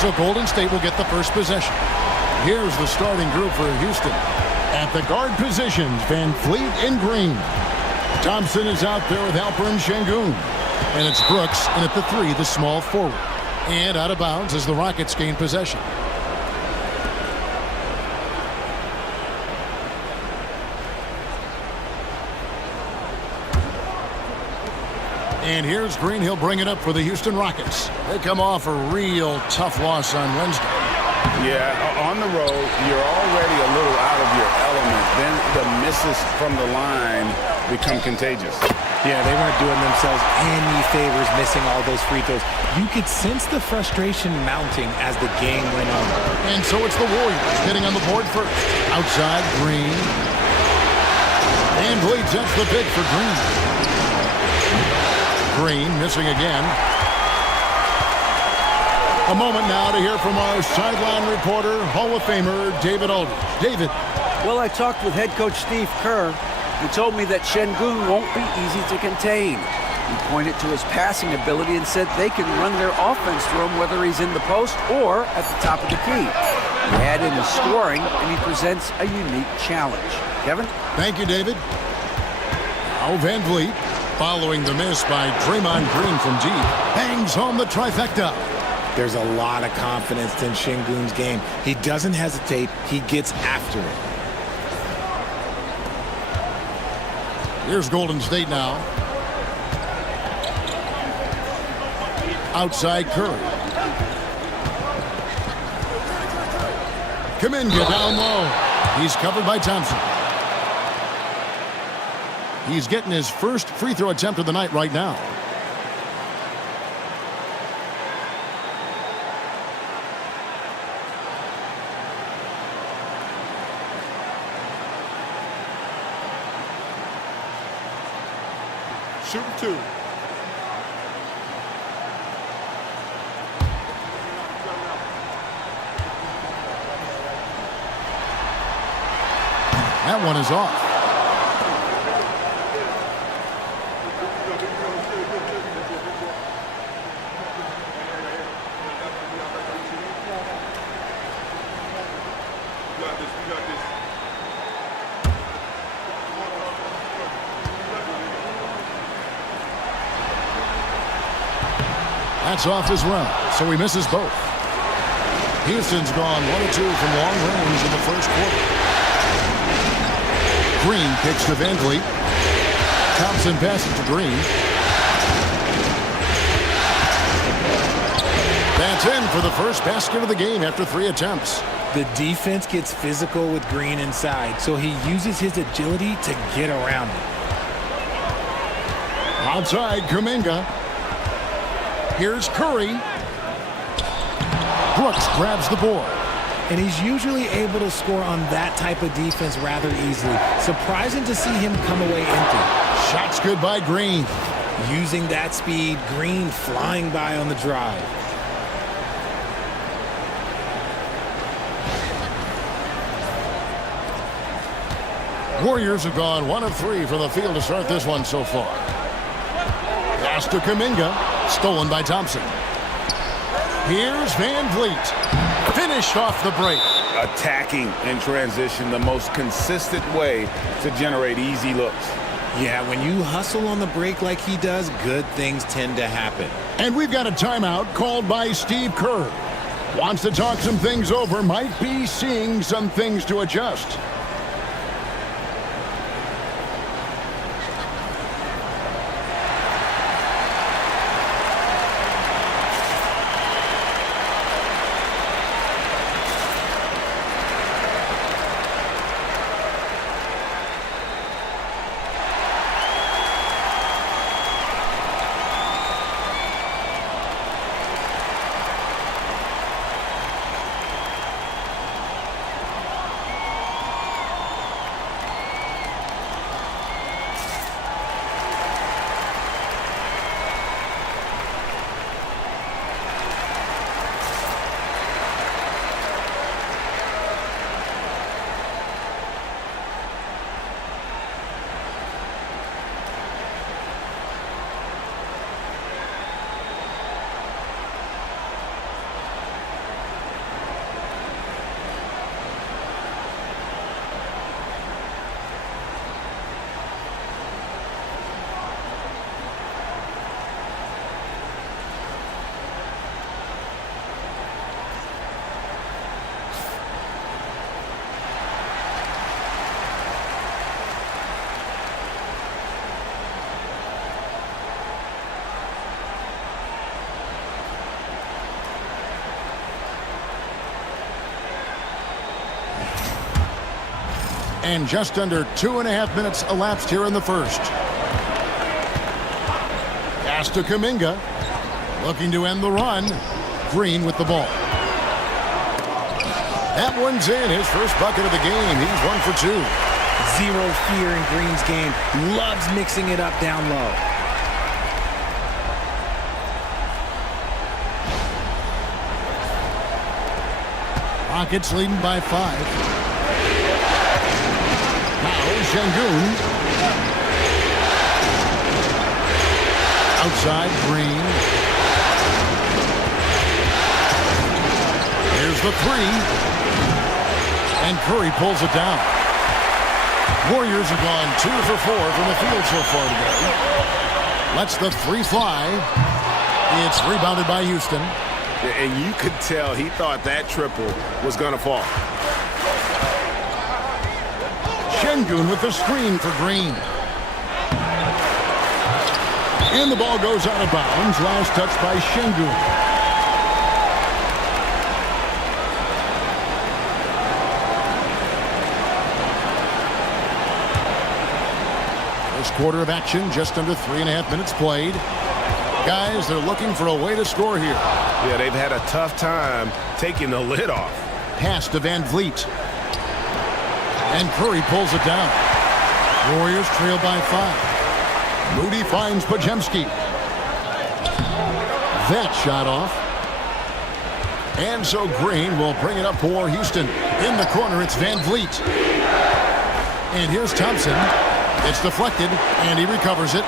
So Golden State will get the first possession. Here's the starting group for Houston. At the guard positions, Van Fleet and Green. Thompson is out there with Alperen Şengün. And it's Brooks, and at the 3, the small forward. And out of bounds as the Rockets gain possession. And here's Green. He'll bring it up for the Houston Rockets. They come off a real tough loss on Wednesday. Yeah, on the road, you're already a little out of your element. Then the misses from the line become contagious. Yeah, they weren't doing themselves any favors missing all those free throws. You could sense the frustration mounting as the game went on. And so it's the Warriors getting on the board first. Outside, Green. And Vliet sets the pick for Green. Green missing again. A moment now to hear from our sideline reporter, Hall of Famer David Aldridge. David. Well, I talked with head coach Steve Kerr. He told me that Şengün won't be easy to contain. He pointed to his passing ability and said they can run their offense through him whether he's in the post or at the top of the key. He add in his scoring, and he presents a unique challenge. Kevin? Thank you, David. Now Van Vliet, following the miss by Draymond Green from deep, hangs home the trifecta. There's a lot of confidence in Şengün's game. He doesn't hesitate. He gets after it. Here's Golden State now. Outside Curry. Kuminga down low. He's covered by Thompson. He's getting his first free throw attempt of the night right now. Shooting 2. That one is off. That's off as well, so he misses both. Houston's gone 1 of 2 from long range in the first quarter. Green kicks to Van Vliet. Thompson passes to Green. That's in for the first basket of the game after 3 attempts. The defense gets physical with Green inside, so he uses his agility to get around it. Outside, Kuminga. Here's Curry. Brooks grabs the board. And he's usually able to score on that type of defense rather easily. Surprising to see him come away empty. Shots good by Green. Using that speed, Green flying by on the drive. Warriors have gone 1 of 3 from the field to start this one so far. Pass to Kuminga. Stolen by Thompson. Here's Van Vliet. Finished off the break. Attacking in transition, the most consistent way to generate easy looks. Yeah, when you hustle on the break like he does, good things tend to happen. And we've got a timeout called by Steve Kerr. Wants to talk some things over, might be seeing some things to adjust. And just under 2.5 minutes elapsed here in the first. Pass to Kuminga. Looking to end the run. Green with the ball. That one's in. His first bucket of the game. He's 1 for 2. Zero fear in Green's game. Loves mixing it up down low. Rockets leading by 5. Now Şengün. Outside, Green. Here's the 3. And Curry pulls it down. Warriors have gone 2 for 4 from the field so far today. Lets the 3 fly. It's rebounded by Houston. And you could tell he thought that triple was going to fall. Şengün with the screen for Green. And the ball goes out of bounds. Last touch by Şengün. First quarter of action, just under 3.5 minutes played. Guys, they're looking for a way to score here. Yeah, they've had a tough time taking the lid off. Pass to Van Vliet. And Curry pulls it down. Warriors trail by 5. Moody finds Podziemski. That shot off. And so Green will bring it up for Houston. In the corner, it's Van Vliet. And here's Thompson. It's deflected, and he recovers it.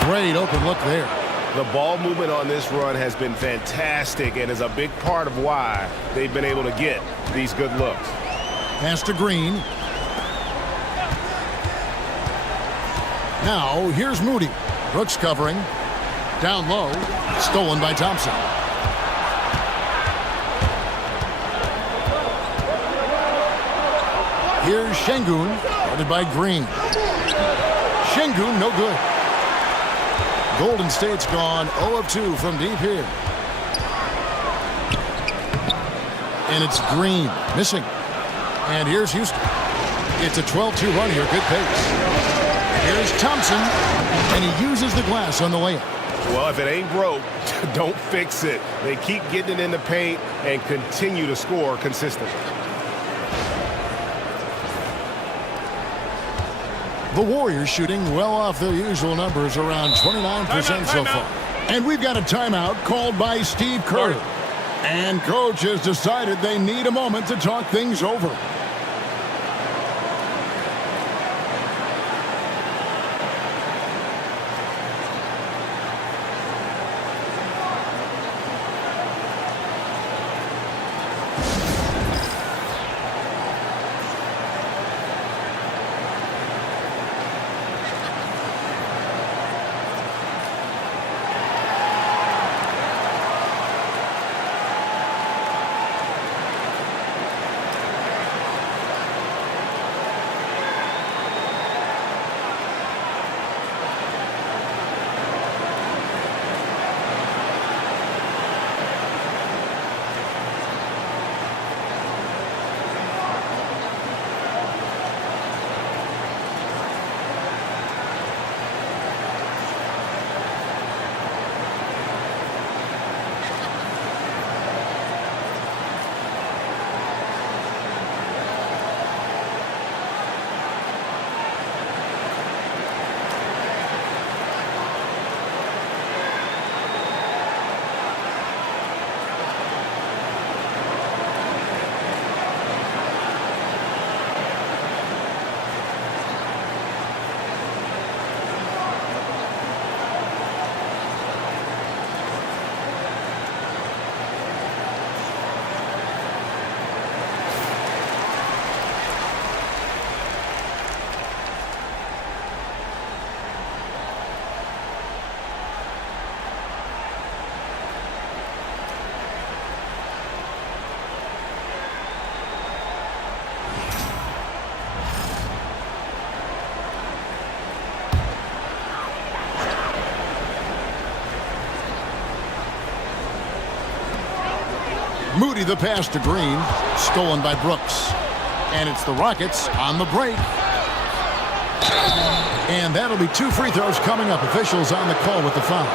Great open look there. The ball movement on this run has been fantastic and is a big part of why they've been able to get these good looks. Pass to Green. Now, here's Moody. Brooks covering. Down low. Stolen by Thompson. Here's Şengün. Guarded by Green. Şengün, no good. Golden State's gone 0 of 2 from deep here. And it's Green missing. And here's Houston. It's a 12-2 run here. Good pace. Here's Thompson. And he uses the glass on the layup. Well, if it ain't broke, don't fix it. They keep getting it in the paint and continue to score consistently. The Warriors shooting well off their usual numbers, around 29% so far. And we've got a timeout called by Steve Kerr. And coach has decided they need a moment to talk things over. Moody the pass to Green. Stolen by Brooks. And it's the Rockets on the break. And that'll be 2 free throws coming up. Officials on the call with the foul.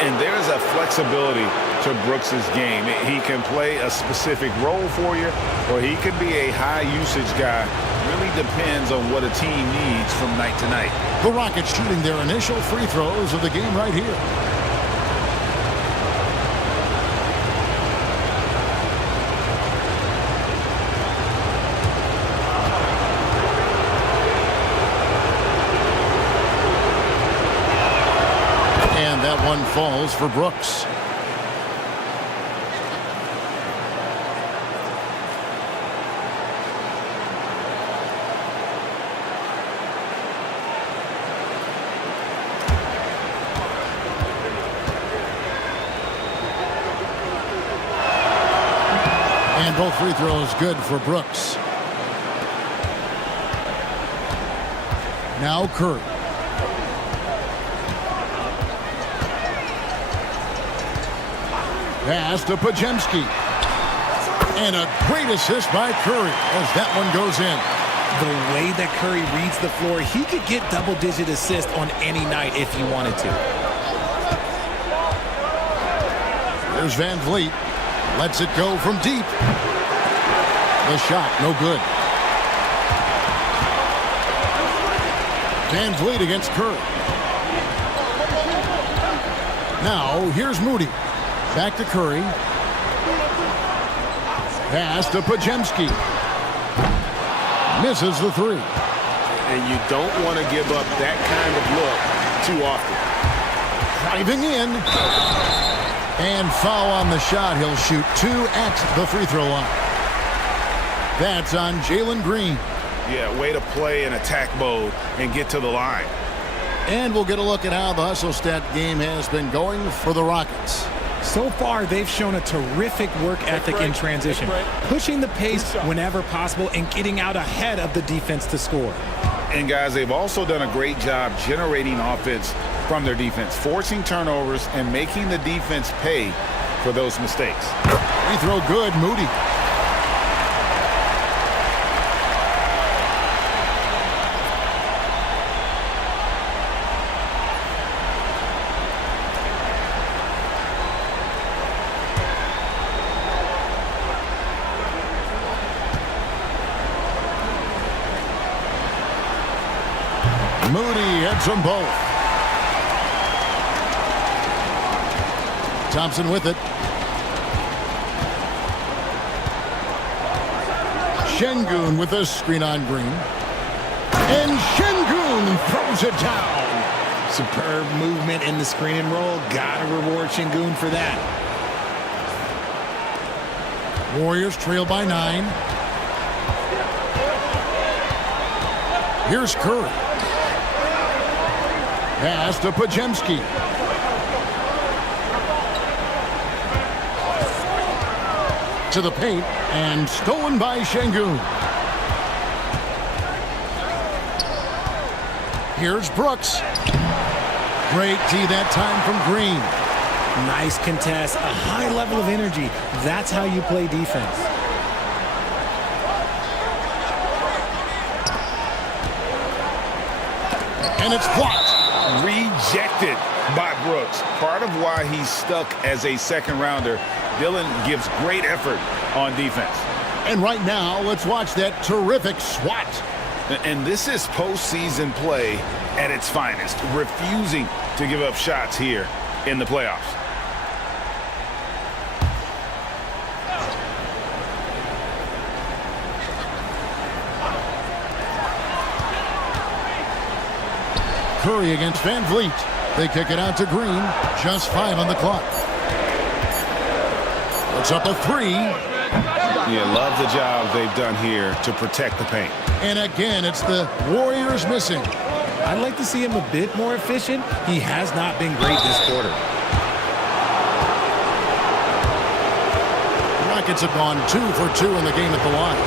And there's a flexibility to Brooks's game. He can play a specific role for you, or he could be a high-usage guy. Really depends on what a team needs from night to night. The Rockets shooting their initial free throws of the game right here. And that one falls for Brooks. And both free throws good for Brooks. Now Curry. Pass to Pajemski. And a great assist by Curry as that one goes in. The way that Curry reads the floor, he could get double-digit assists on any night if he wanted to. There's Van Vliet. Lets it go from deep. The shot, no good. Van Vliet against Curry. Now, here's Moody. Back to Curry. Pass to Pajemski. Misses the three. And you don't want to give up that kind of look too often. Driving in. And foul on the shot. He'll shoot 2 at the free throw line. That's on Jalen Green. Yeah, way to play in attack mode and get to the line. And we'll get a look at how the hustle stat game has been going for the Rockets. So far, they've shown a terrific work ethic in transition, pushing the pace whenever possible and getting out ahead of the defense to score. And guys, they've also done a great job generating offense from their defense, forcing turnovers and making the defense pay for those mistakes. Free throw good, Moody. Moody hits them both. Thompson with it. Şengün with a screen on Green. And Şengün throws it down. Superb movement in the screen and roll. Gotta reward Şengün for that. Warriors trail by 9. Here's Curry. Pass to Pajemski. To the paint and stolen by Şengün. Here's Brooks. Great D that time from Green. Nice contest, a high level of energy. That's how you play defense. And it's blocked. Rejected by Brooks. Part of why he's stuck as a second rounder. Dillon gives great effort on defense. And right now, let's watch that terrific swat. And this is postseason play at its finest, refusing to give up shots here in the playoffs. Curry against Van Vliet. They kick it out to Green. Just 5 on the clock. It's up a 3. Yeah, love the job they've done here to protect the paint. And again, it's the Warriors missing. I'd like to see him a bit more efficient. He has not been great this quarter. The Rockets have gone 2 for 2 in the game at the line.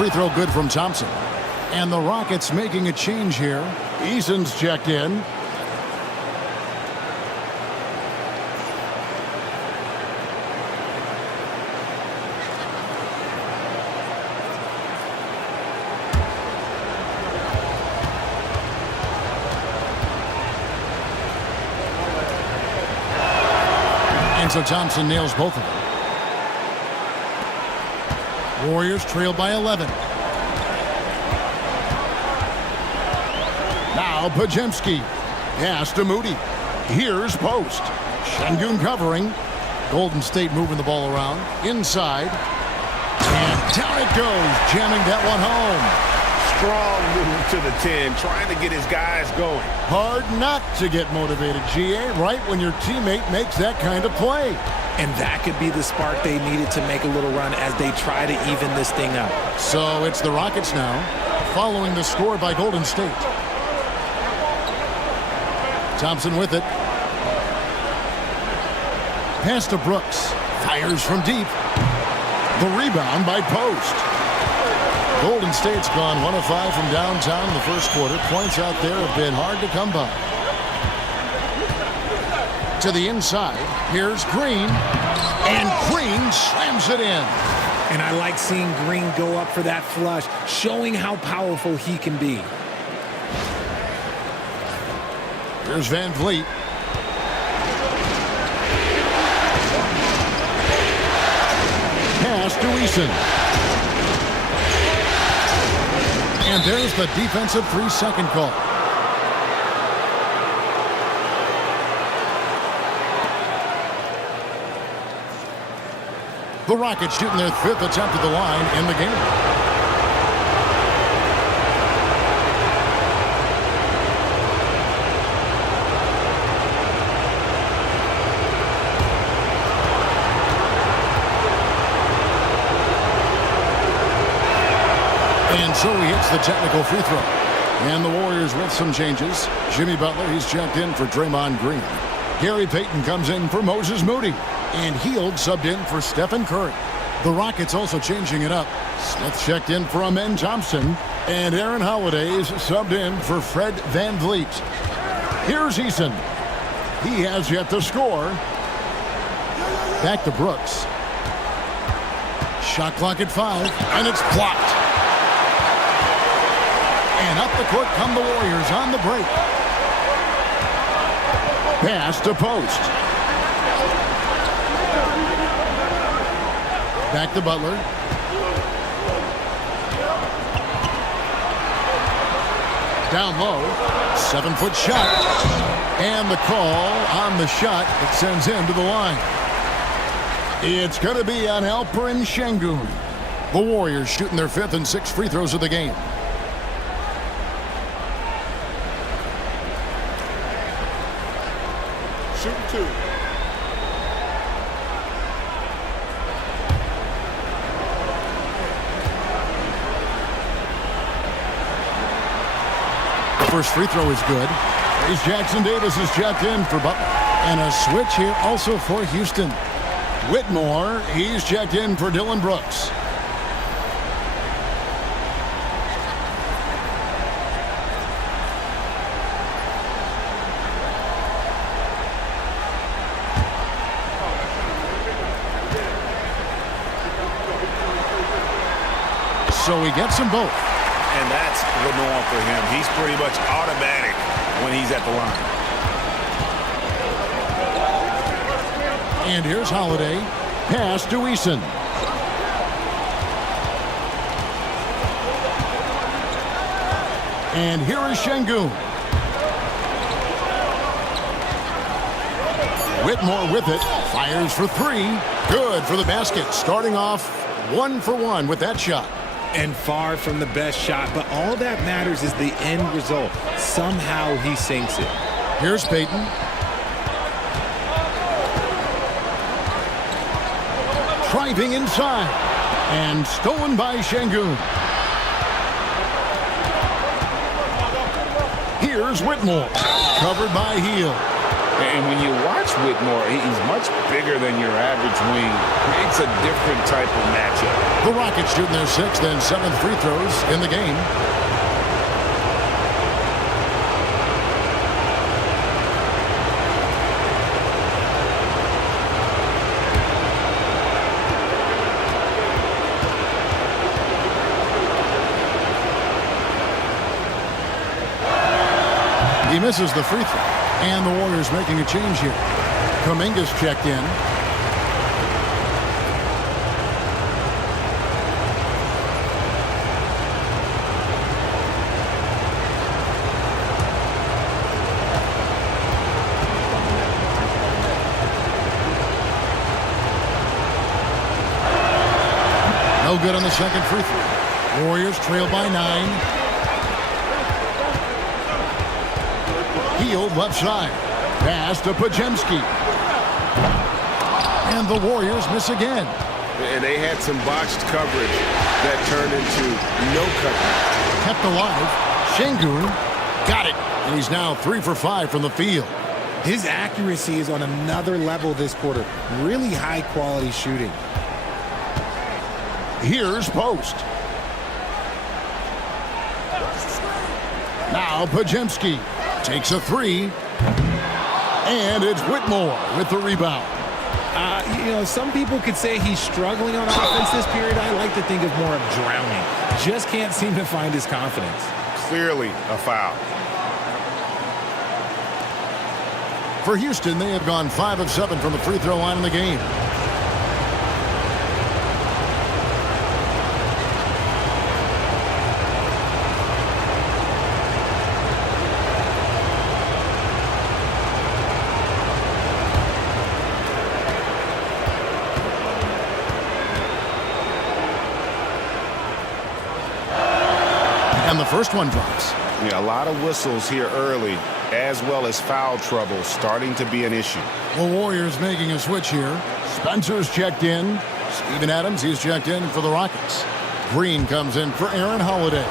free throw good from Thompson. And the Rockets making a change here. Eason's checked in. And so Thompson nails both of them. Warriors trail by 11. Now Pajemski. Pass to Moody. Here's Post. Şengün covering. Golden State moving the ball around. Inside. And down it goes. Jamming that one home. Strong move to the 10, trying to get his guys going. Hard not to get motivated, GA, right when your teammate makes that kind of play. And that could be the spark they needed to make a little run as they try to even this thing up. So it's the Rockets now, following the score by Golden State. Thompson with it. Pass to Brooks. Fires from deep. The rebound by Post. Golden State's gone 1 of 5 from downtown in the first quarter. Points out there have been hard to come by. To the inside. Here's Green. And Green slams it in. And I like seeing Green go up for that flush, showing how powerful he can be. Here's Van Vliet. Pass to Eason. And there's the defensive 3-second call. The Rockets shooting their 5th attempt at the line in the game. And so he hits the technical free throw. And the Warriors with some changes. Jimmy Butler, he's checked in for Draymond Green. Gary Payton comes in for Moses Moody. And Hield subbed in for Stephen Curry. The Rockets also changing it up. Smith checked in for Amen Thompson. And Aaron Holiday's subbed in for Fred Van Vliet. Here's Eason. He has yet to score. Back to Brooks. Shot clock at 5. And it's blocked. And up the court come the Warriors on the break. Pass to Post. Back to Butler. Down low. 7-foot shot. And the call on the shot that sends him to the line. It's going to be on Alperen Şengün. The Warriors shooting their 5th and 6th free throws of the game. Shoot 2. First free throw is good. As Jackson Davis is checked in for Butler. And a switch here also for Houston. Whitmore, he's checked in for Dylan Brooks. So he gets them both. And that's the norm for him. He's pretty much automatic when he's at the line. And here's Holiday. Pass to Eason. And here is Şengün. Whitmore with it. Fires for 3. Good for the basket. Starting off 1 for 1 with that shot. And far from the best shot, but all that matters is the end result. Somehow he sinks it. Here's Payton. Driving inside. And stolen by Şengün. Here's Whitmore. Covered by Hield. And when you watch Whitmore, he's much bigger than your average wing. Creates a different type of matchup. The Rockets shooting their 6th and 7th free throws in the game. He misses the free throw. And the Warriors making a change here. Kuminga's checked in. No good on the second free throw. Warriors trail by 9. Healed left side. Pass to Pajemski. And the Warriors miss again. And they had some botched coverage that turned into no coverage. Kept alive. Şengün got it. And he's now 3 for 5 from the field. His accuracy is on another level this quarter. Really high quality shooting. Here's Post. Now Pajemski takes a 3. And it's Whitmore with the rebound. Some people could say he's struggling on offense this period. I like to think of more of drowning. Just can't seem to find his confidence. Clearly a foul. For Houston, they have gone 5 of 7 from the free throw line in the game. And the first one drops. Yeah, a lot of whistles here early, as well as foul trouble starting to be an issue. The Warriors making a switch here. Spencer's checked in. Steven Adams, he's checked in for the Rockets. Green comes in for Aaron Holiday.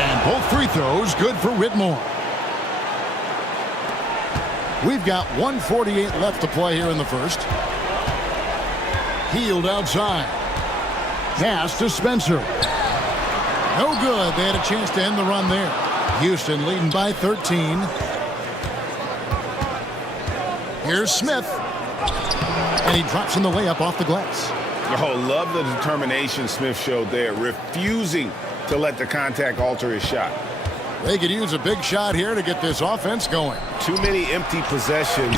And both free throws good for Whitmore. We've got 1:48 left to play here in the first. Healed outside. Pass to Spencer. No good. They had a chance to end the run there. Houston leading by 13. Here's Smith. And he drops in the layup off the glass. Oh, love the determination Smith showed there, refusing to let the contact alter his shot. They could use a big shot here to get this offense going. Too many empty possessions.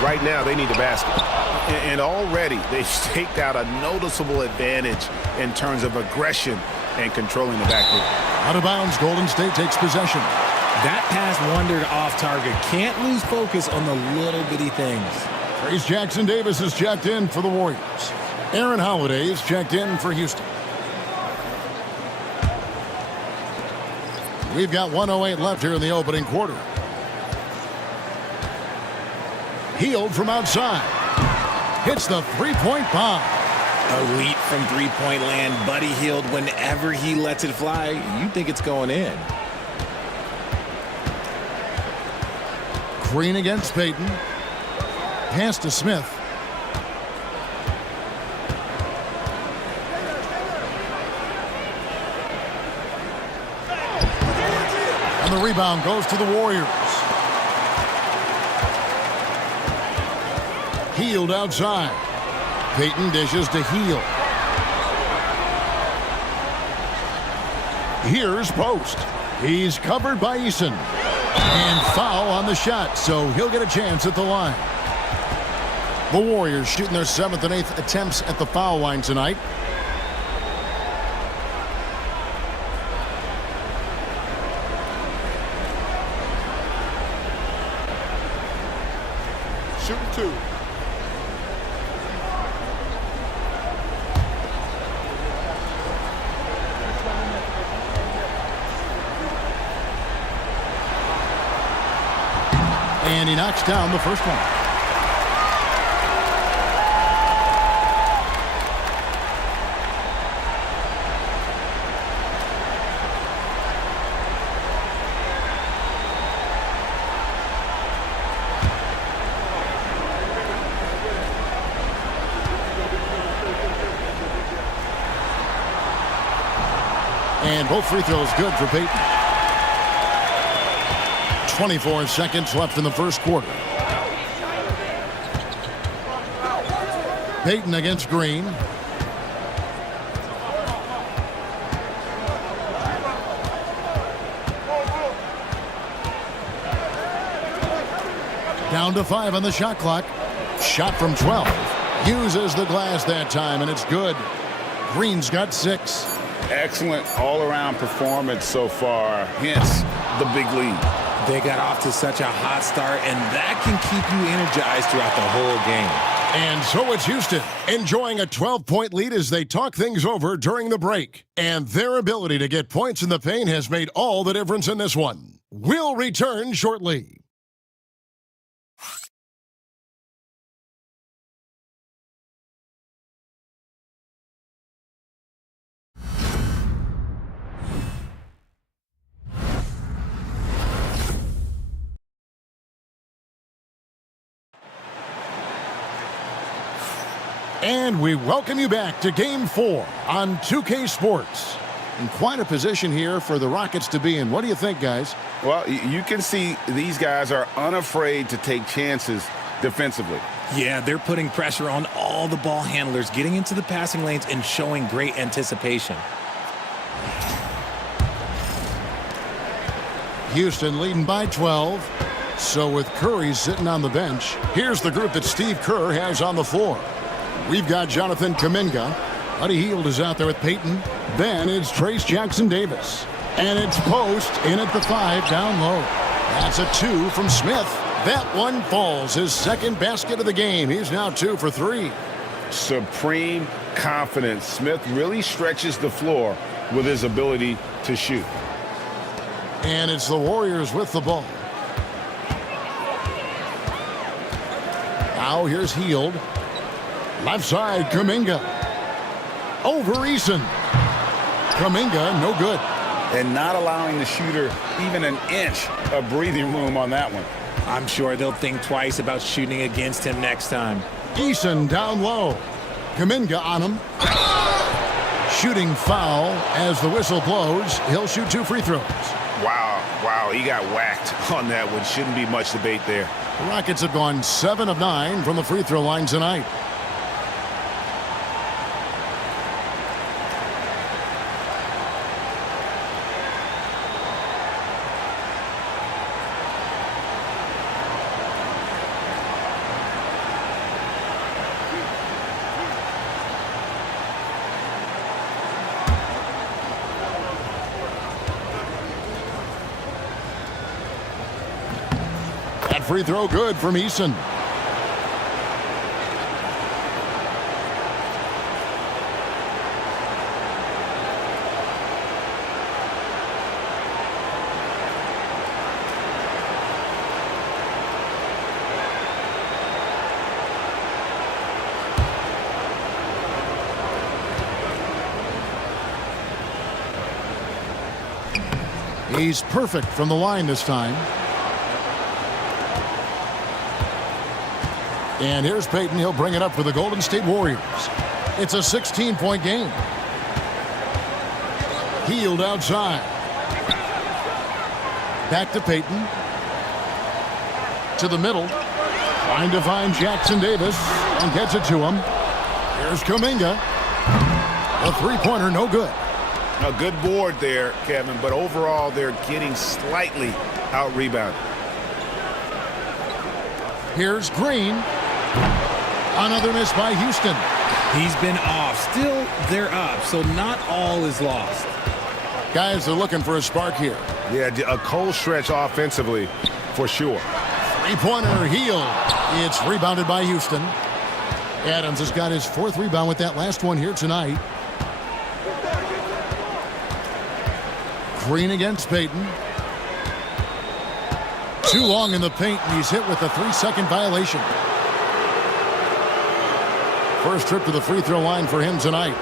Right now, they need a basket. And already, they've staked out a noticeable advantage in terms of aggression and controlling the backcourt. Out of bounds, Golden State takes possession. That pass wandered off target. Can't lose focus on the little bitty things. Trace Jackson Davis is checked in for the Warriors. Aaron Holiday is checked in for Houston. We've got 1:08 left here in the opening quarter. Healed from outside. Hits the three-point bomb. Elite from three-point land. Buddy Hield, whenever he lets it fly, you think it's going in. Green against Payton. Pass to Smith. And the rebound goes to the Warriors. Healed outside. Payton dishes to Hield. Here's Post. He's covered by Eason. And foul on the shot, so he'll get a chance at the line. The Warriors shooting their 7th and 8th attempts at the foul line tonight. Shooting 2. And he knocks down the first one. And both free throws good for Payton. 24 seconds left in the first quarter. Payton against Green. Down to 5 on the shot clock. Shot from 12. Uses the glass that time, and it's good. Green's got 6. Excellent all-around performance so far, hence the big lead. They got off to such a hot start, and that can keep you energized throughout the whole game. And so it's Houston, enjoying a 12-point lead as they talk things over during the break. And their ability to get points in the paint has made all the difference in this one. We'll return shortly. And we welcome you back to Game 4 on 2K Sports. In quite a position here for the Rockets to be in. What do you think, guys? Well, you can see these guys are unafraid to take chances defensively. Yeah, they're putting pressure on all the ball handlers, getting into the passing lanes and showing great anticipation. Houston leading by 12. So with Curry sitting on the bench, here's the group that Steve Kerr has on the floor. We've got Jonathan Kuminga. Buddy Hield is out there with Payton. Then it's Trace Jackson-Davis. And it's Post in at the 5 down low. That's a 2 from Smith. That one falls. His second basket of the game. He's now 2 for 3. Supreme confidence. Smith really stretches the floor with his ability to shoot. And it's the Warriors with the ball. Now here's Hield. Left side, Kuminga. Over Eason. Kuminga, no good. And not allowing the shooter even an inch of breathing room on that one. I'm sure they'll think twice about shooting against him next time. Eason down low. Kuminga on him. Shooting foul as the whistle blows. He'll shoot 2 free throws. Wow, he got whacked on that one. Shouldn't be much debate there. The Rockets have gone 7 of 9 from the free throw line tonight. Free throw good from Eason. He's perfect from the line this time. And here's Payton. He'll bring it up for the Golden State Warriors. It's a 16-point game. Hield outside. Back to Payton. To the middle. Trying to find Jackson-Davis. And gets it to him. Here's Kuminga. A three-pointer, no good. A good board there, Kevin, but overall they're getting slightly out-rebounded. Here's Green. Another miss by Houston. He's been off. Still, they're up, so not all is lost. Guys are looking for a spark here. Yeah, a cold stretch offensively for sure. Three-pointer, Hield. It's rebounded by Houston. Adams has got his 4th rebound with that last one here tonight. Green against Payton. Too long in the paint, and he's hit with a 3-second violation. First trip to the free throw line for him tonight.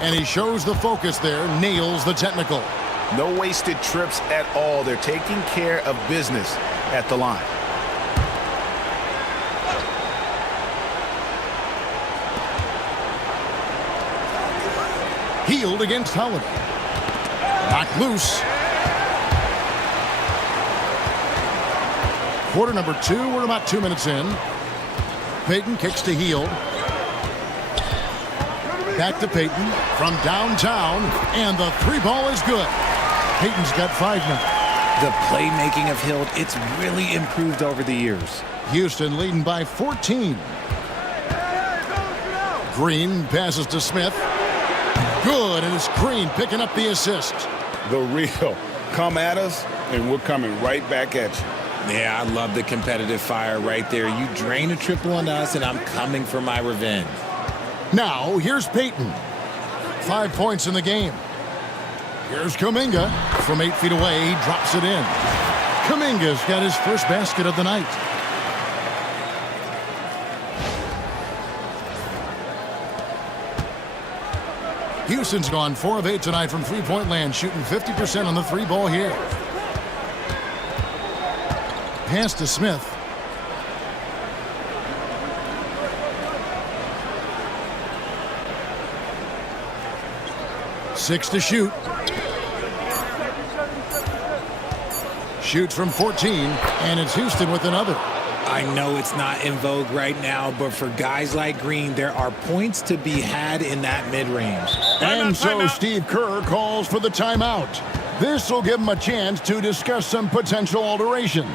And he shows the focus there, nails the technical. No wasted trips at all. They're taking care of business at the line. Healed against Holiday. Knocked loose. Quarter number 2, we're about 2 minutes in. Payton kicks to Heald. Back to Payton from downtown, and the 3 ball is good. Payton's got 5 now. The playmaking of Hield, it's really improved over the years. Houston leading by 14. Green passes to Smith. Good, and it's Green picking up the assist. The real. Come at us, and we're coming right back at you. Yeah, I love the competitive fire right there. You drain a triple on us, and I'm coming for my revenge. Now, here's Payton. 5 points in the game. Here's Kuminga. From 8 feet away, he drops it in. Kuminga's got his first basket of the night. Houston's gone 4 of 8 tonight from three-point land, shooting 50% on the 3 ball here. Pass to Smith. Six to shoot. Shoots from 14, and it's Houston with another. I know it's not in vogue right now, but for guys like Green, there are points to be had in that mid-range. And so Steve Kerr calls for the timeout. This will give him a chance to discuss some potential alterations.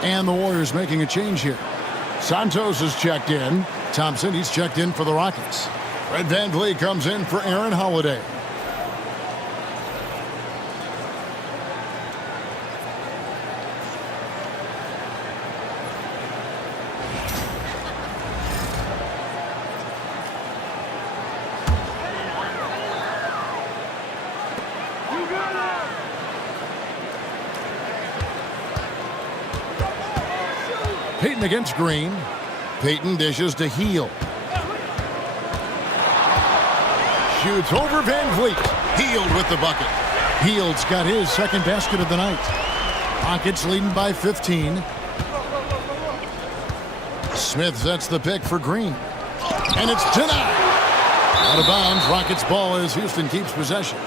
And the Warriors making a change here. Santos is checked in. Thompson, he's checked in for the Rockets. Fred VanVleet comes in for Aaron Holiday. Payton against Green. Payton dishes to Heald. Shoots over VanVleet. Heald with the bucket. Heald's got his second basket of the night. Rockets leading by 15. Smith sets the pick for Green. And it's denied. Out of bounds. Rockets ball as Houston keeps possession.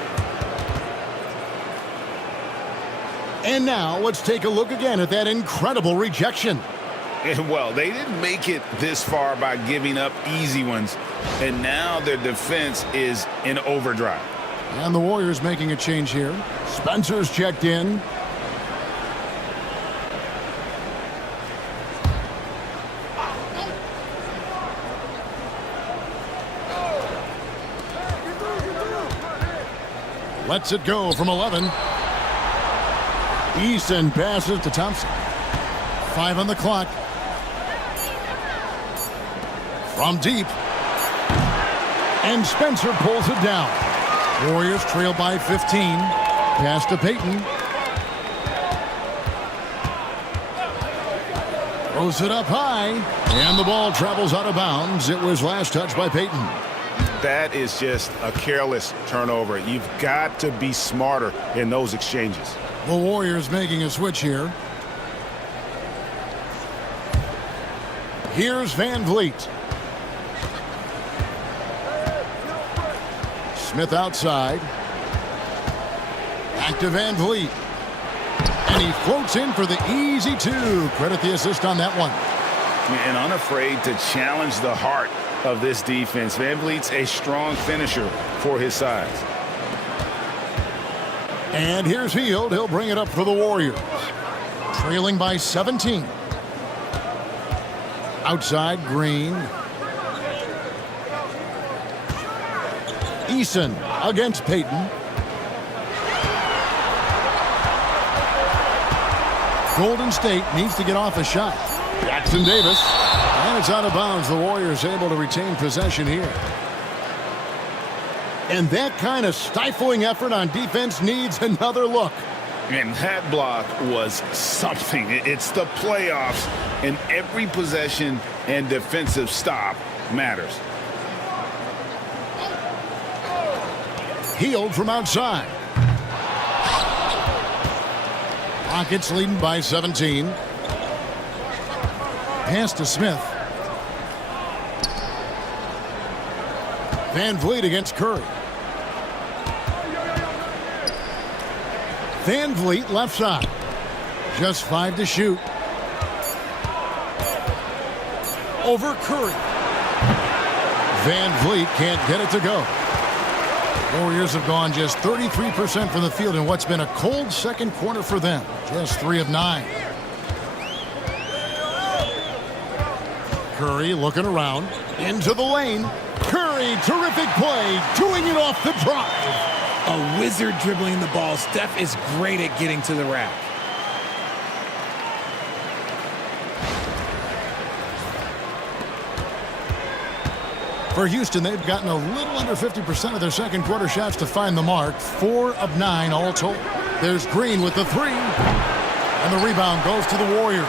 And now let's take a look again at that incredible rejection. And well, they didn't make it this far by giving up easy ones. And now their defense is in overdrive. And the Warriors making a change here. Spencer's checked in. Lets it go from 11. Easton passes to Thompson. 5 on the clock. From deep. And Spencer pulls it down. Warriors trail by 15. Pass to Payton. Throws it up high, and the ball travels out of bounds. It was last touched by Peyton. That is just a careless turnover. You've got to be smarter in those exchanges. The Warriors making a switch here. Here's Van Vliet. Smith outside. Back to Van Vliet. And he floats in for the easy two. Credit the assist on that one. And unafraid to challenge the heart of this defense. Van Vliet's a strong finisher for his size. And here's Hield. He'll bring it up for the Warriors. Trailing by 17. Outside, Green. Eason against Peyton. Golden State needs to get off a shot. Jackson Davis. And it's out of bounds. The Warriors able to retain possession here. And that kind of stifling effort on defense needs another look. And that block was something. It's the playoffs, and every possession and defensive stop matters. Hield from outside. Rockets leading by 17. Pass to Smith. Van Vliet against Curry. Van Vliet left side. Just 5 to shoot. Over Curry. Van Vliet can't get it to go. Warriors have gone just 33% from the field in what's been a cold second quarter for them. Just 3 of 9. Curry looking around. Into the lane. Curry, terrific play. Doing it off the drive. A wizard dribbling the ball. Steph is great at getting to the rack. For Houston, they've gotten a little under 50% of their second quarter shots to find the mark. 4 of 9 all told. There's Green with the 3. And the rebound goes to the Warriors.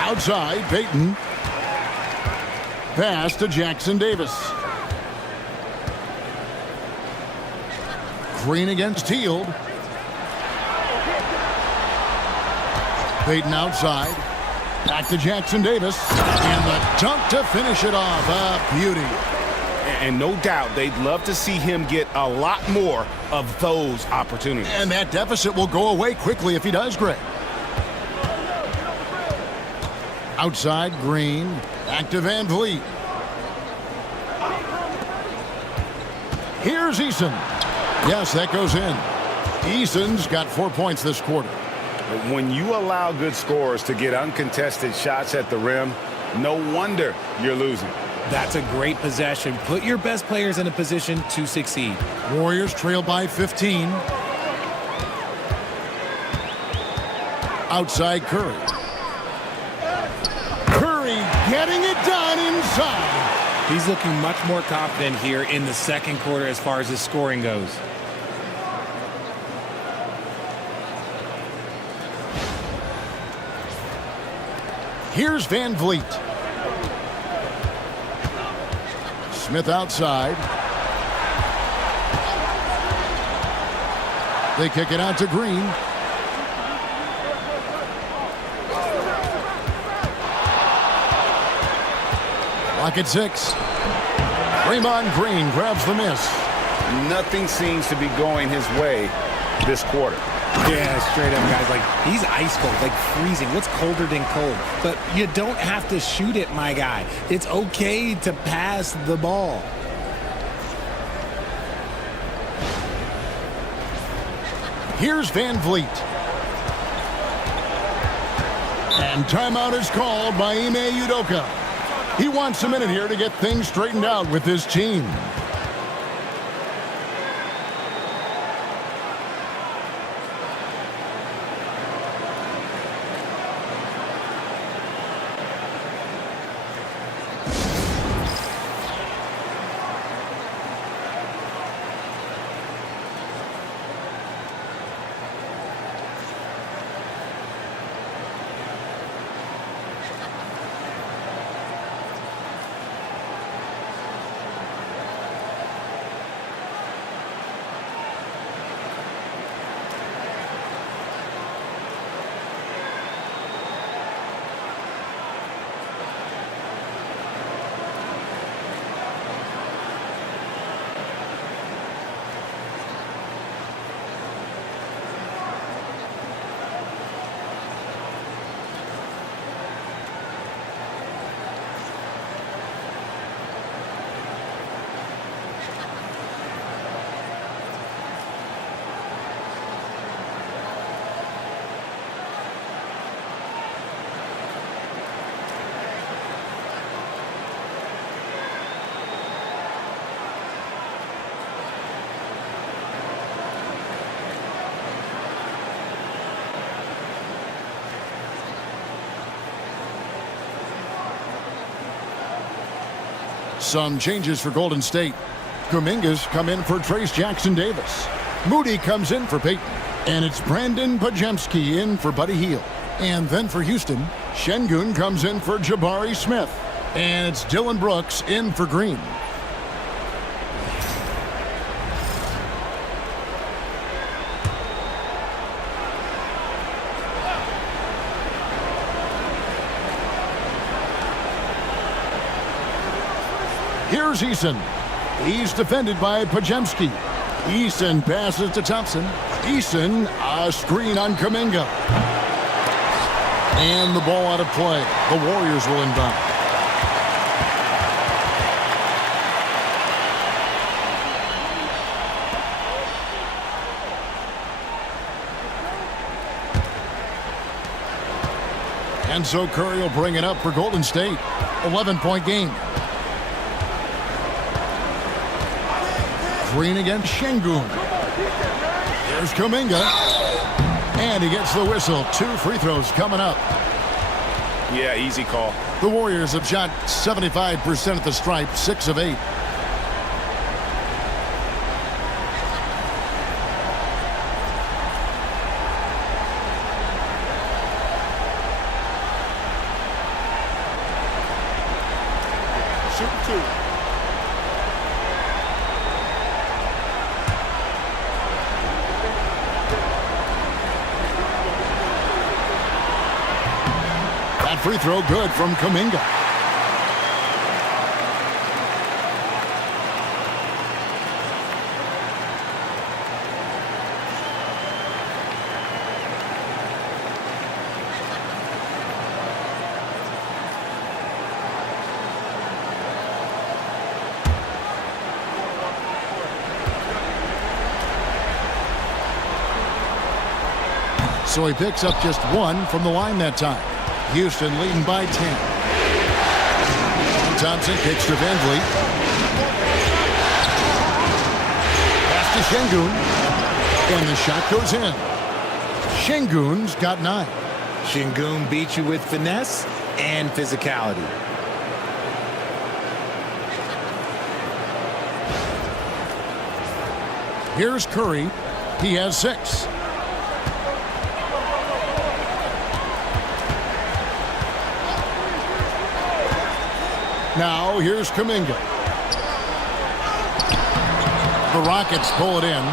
Outside, Peyton. Pass to Jackson Davis. Green against Hield. Peyton outside. Back to Jackson Davis. And the dunk to finish it off. A beauty. And no doubt they'd love to see him get a lot more of those opportunities. And that deficit will go away quickly if he does, Greg. Outside, Green. Back to Van Vliet. Here's Eason. Yes, that goes in. Eason's got 4 points this quarter. When you allow good scorers to get uncontested shots at the rim, no wonder you're losing. That's a great possession. Put your best players in a position to succeed. Warriors trail by 15. Outside, Curry. Curry getting it done inside. He's looking much more confident here in the second quarter as far as his scoring goes. Here's Van Vliet. Smith outside. They kick it out to Green. Lock at 6. Draymond Green grabs the miss. Nothing seems to be going his way this quarter. Yeah, straight up, guys. Like, he's ice cold, like freezing. What's colder than cold? But you don't have to shoot it, my guy. It's okay to pass the ball. Here's Van Vliet. And timeout is called by Ime Udoka. He wants a minute here to get things straightened out with his team. Some changes for Golden State. Kuminga's come in for Trace Jackson-Davis. Moody comes in for Peyton. And it's Brandon Pajemski in for Buddy Hield. And then for Houston, Şengün comes in for Jabari Smith. And it's Dylan Brooks in for Green. Here's Eason. He's defended by Pajemski. Eason passes to Thompson. Eason, a screen on Kuminga. And the ball out of play. The Warriors will inbound. And so Curry will bring it up for Golden State. 11-point game. Green against Şengün. Here's Kuminga. And he gets the whistle. 2 free throws coming up. Yeah, easy call. The Warriors have shot 75% at the stripe, 6 of 8. Shoot 2. Free throw good from Kuminga. So he picks up just 1 from the line that time. Houston leading by 10. Thompson kicks to Van Vliet. Pass to Şengün. And the shot goes in. Şengün's got 9. Şengün beat you with finesse and physicality. Here's Curry. He has 6. Now, here's Kuminga. The Rockets pull it in.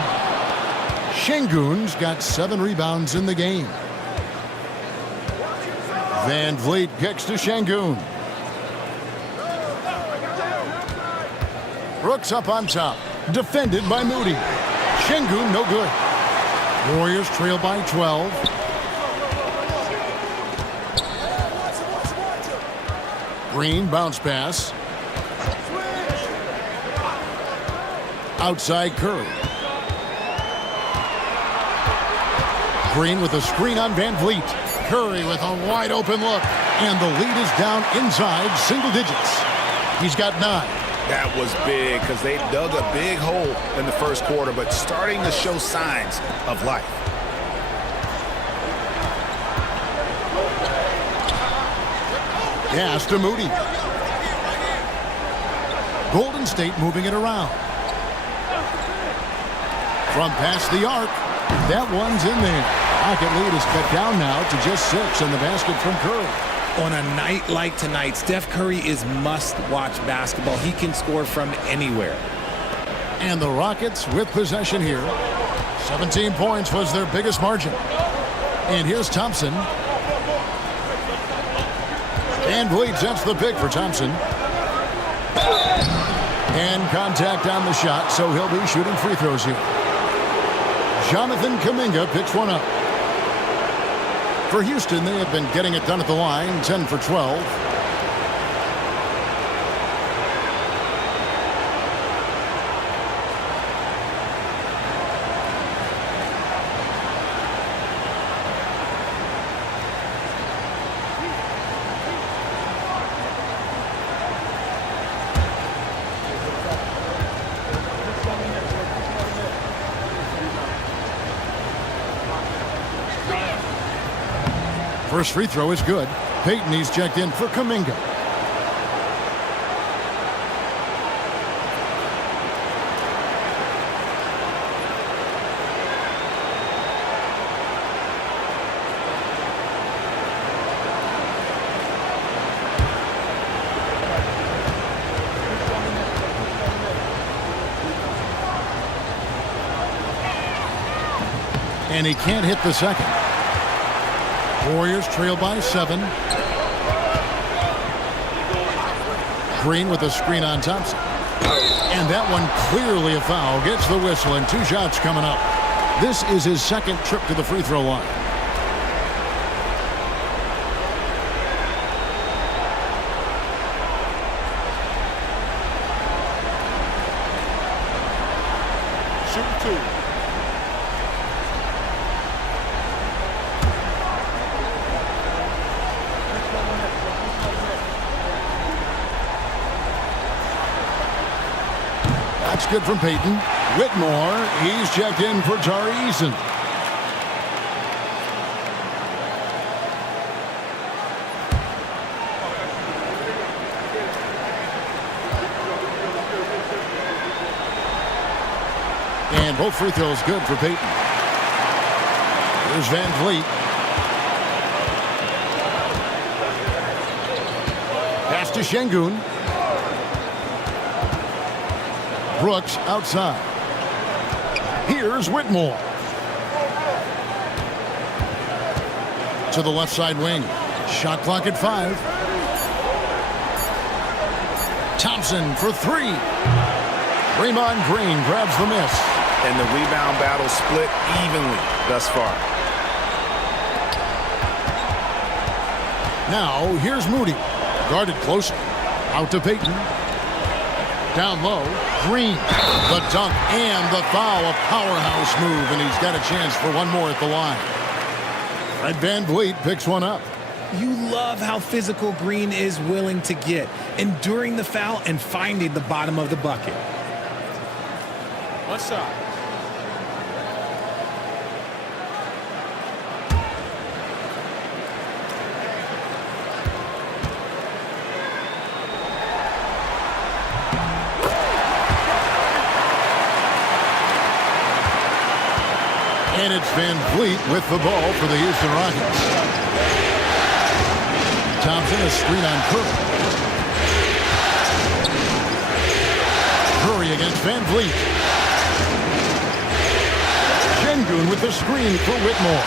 Şengün's got 7 rebounds in the game. Van Vliet kicks to Şengün. Brooks up on top. Defended by Moody. Şengün no good. Warriors trail by 12. Green bounce pass. Outside Curry. Green with a screen on Van Vliet. Curry with a wide open look. And the lead is down inside single digits. He's got 9. That was big because they dug a big hole in the first quarter, but starting to show signs of life. Pass to Moody. Golden State moving it around. From past the arc. That one's in there. Pocket lead is cut down now to just 6 on the basket from Curry. On a night like tonight, Steph Curry is must-watch basketball. He can score from anywhere. And the Rockets with possession here. 17 points was their biggest margin. And here's Thompson. And Vliet sets the pick for Thompson. And contact on the shot, so he'll be shooting free throws here. Jonathan Kuminga picks one up. For Houston, they have been getting it done at the line, 10 for 12. First free throw is good. Peyton, he's checked in for Kuminga. And he can't hit the second. Warriors trail by 7. Green with a screen on Thompson. And that one clearly a foul. Gets the whistle and 2 shots coming up. This is his second trip to the free throw line. Shoot 2. That's good from Payton. Whitmore, he's checked in for Tari Eason. And both free throws good for Payton. Here's Van Vliet. Pass to Şengün. Brooks outside. Here's Whitmore. To the left side wing. Shot clock at 5. Thompson for 3. Draymond Green grabs the miss. And the rebound battle split evenly thus far. Now here's Moody. Guarded closer. Out to Payton. Down low. Green. The dunk and the foul. A powerhouse move. And he's got a chance for one more at the line. Fred Van Vliet picks one up. You love how physical Green is willing to get, enduring the foul and finding the bottom of the bucket. What's up? And it's Van Vliet with the ball for the Houston Rockets. Thompson, a screen on Curry. Curry against Van Vliet. Şengün with the screen for Whitmore.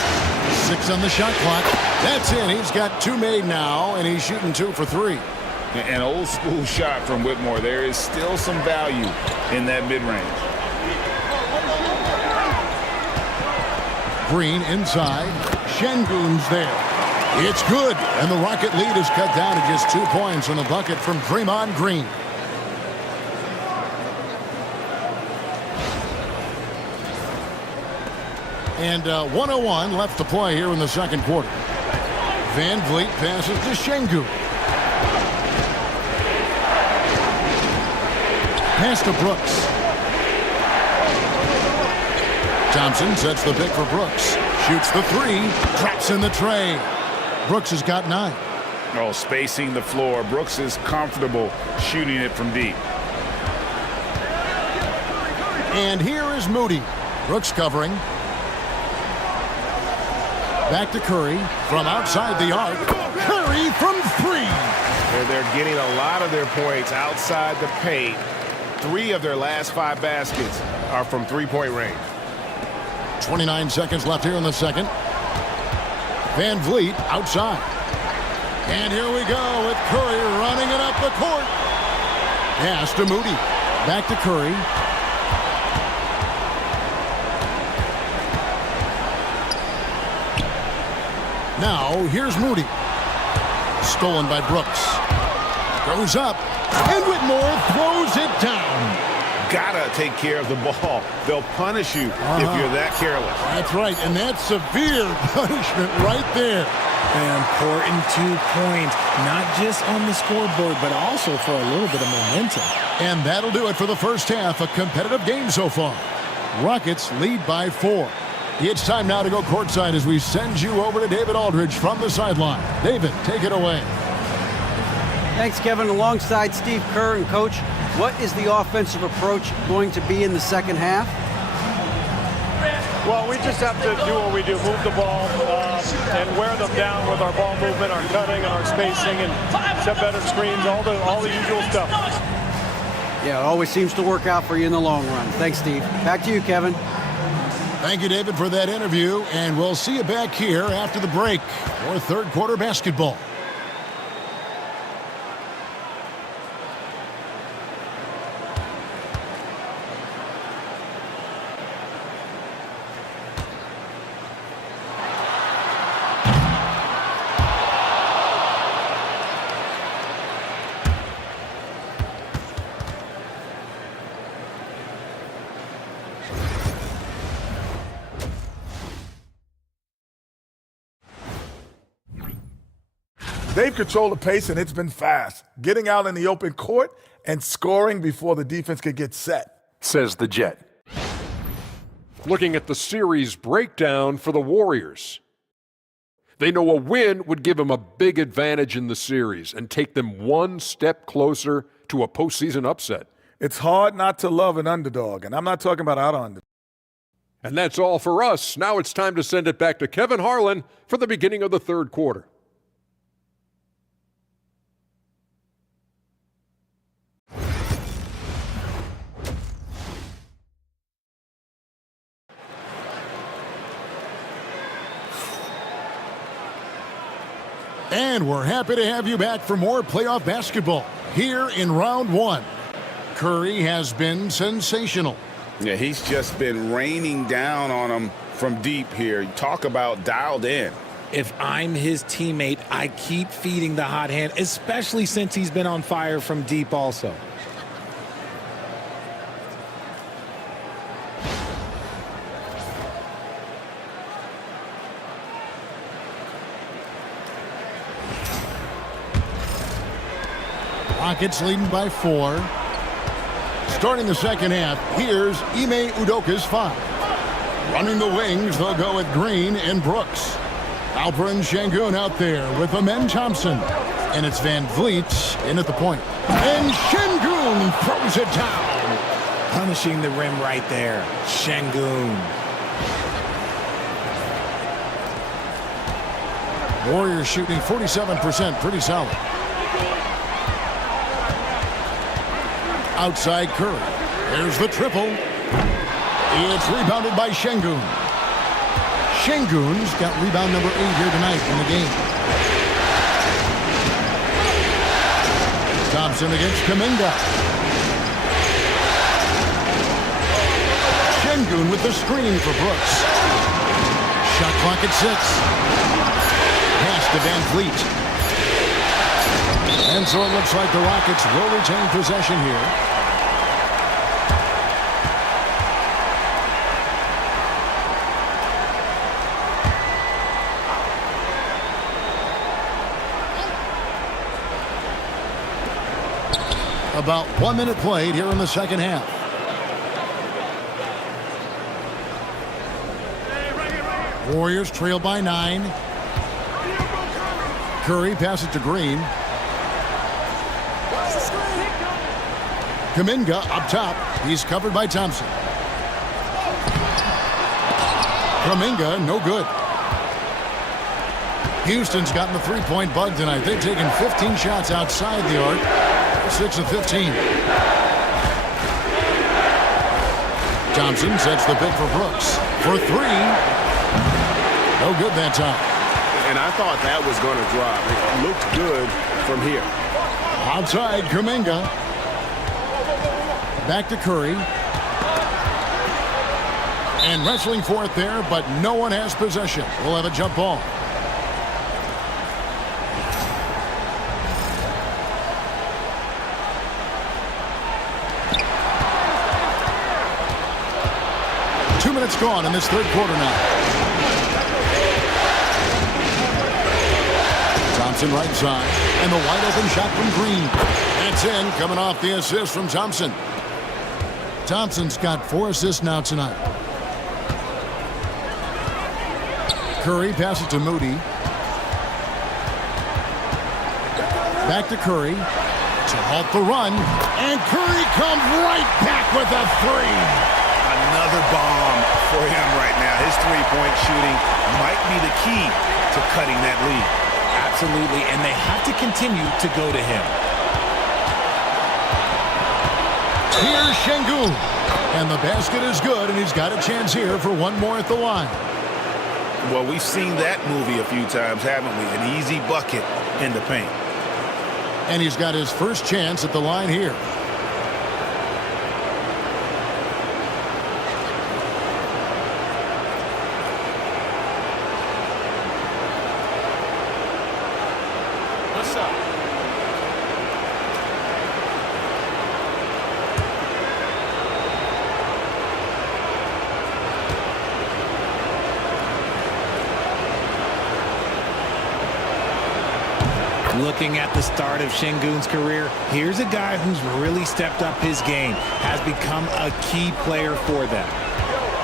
6 on the shot clock. That's in. He's got 2 made now, and he's shooting 2 for 3. An old school shot from Whitmore. There is still some value in that mid-range. Green inside. Şengün's there. It's good. And the Rocket lead is cut down to just 2 points on the bucket from Draymond Green. And 1:01 left to play here in the second quarter. Van Vliet passes to Şengün. Pass to Brooks. Thompson sets the pick for Brooks. Shoots the 3. Drops in the tray. Brooks has got 9. Oh, spacing the floor. Brooks is comfortable shooting it from deep. And here is Moody. Brooks covering. Back to Curry from outside the arc. Curry from 3. They're getting a lot of their points outside the paint. 3 of their last 5 baskets are from three-point range. 29 seconds left here in the second. Van Vliet outside. And here we go with Curry running it up the court. Pass to Moody. Back to Curry. Now here's Moody. Stolen by Brooks. Goes up. And Whitmore throws it down. Gotta take care of the ball. They'll punish you if you're that careless. That's right, and that's severe punishment right there. An important 2 points, not just on the scoreboard, but also for a little bit of momentum. And that'll do it for the first half. A competitive game so far. Rockets lead by 4. It's time now to go courtside as we send you over to David Aldridge from the sideline. David, take it away. Thanks, Kevin. Alongside Steve Kerr and Coach, what is the offensive approach going to be in the second half? Well, we just have to do what we do, move the ball and wear them down with our ball movement, our cutting, and our spacing, and set better screens, all the usual stuff. Yeah, it always seems to work out for you in the long run. Thanks, Steve. Back to you, Kevin. Thank you, David, for that interview, and we'll see you back here after the break for third quarter basketball. They've controlled the pace, and it's been fast, getting out in the open court and scoring before the defense could get set. Says the Jet. Looking at the series breakdown for the Warriors. They know a win would give them a big advantage in the series and take them one step closer to a postseason upset. It's hard not to love an underdog, and I'm not talking about out underdog. And that's all for us. Now it's time to send it back to Kevin Harlan for the beginning of the third quarter. And we're happy to have you back for more playoff basketball here in round one. Curry has been sensational. Yeah, he's just been raining down on them from deep here. Talk about dialed in. If I'm his teammate, I keep feeding the hot hand, especially since he's been on fire from deep also. Rockets leading by 4. Starting the second half, here's Ime Udoka's 5. Running the wings, they'll go with Green and Brooks. Alperen Şengün out there with Amen Thompson. And it's Van Vliet in at the point. And Şengün throws it down. Punishing the rim right there. Şengün. Warriors shooting 47%, pretty solid. Outside Curry. There's the triple. It's rebounded by Şengün. Şengün's got rebound number 8 here tonight in the game. Thompson against Kuminga. Şengün with the screen for Brooks. Shot clock at 6. Pass to Van Vliet. And so it looks like the Rockets will retain possession here. About 1 minute played here in the second half. Warriors trail by 9. Curry passes it to Green. Kuminga up top. He's covered by Thompson. Kuminga, no good. Houston's gotten the three-point bug tonight. They've taken 15 shots outside the arc. 6 of 15. Thompson sets the pick for Brooks. For 3. No good that time. And I thought that was going to drop. It looked good from here. Outside, Kuminga. Back to Curry. And wrestling for it there, but no one has possession. We'll have a jump ball. Minutes gone in this third quarter now. Thompson right side, and the wide open shot from Green. That's in, coming off the assist from Thompson. Thompson's got 4 assists now tonight. Curry passes to Moody. Back to Curry to halt the run, and Curry comes right back with a 3. Another bomb for him right now. His three-point shooting might be the key to cutting that lead. Absolutely, and they have to continue to go to him. Here's Şengün. And the basket is good, and he's got a chance here for one more at the line. Well, we've seen that movie a few times, haven't we? An easy bucket in the paint. And he's got his first chance at the line here. What's up? Looking at the start of Şengün's career, here's a guy who's really stepped up his game, has become a key player for them.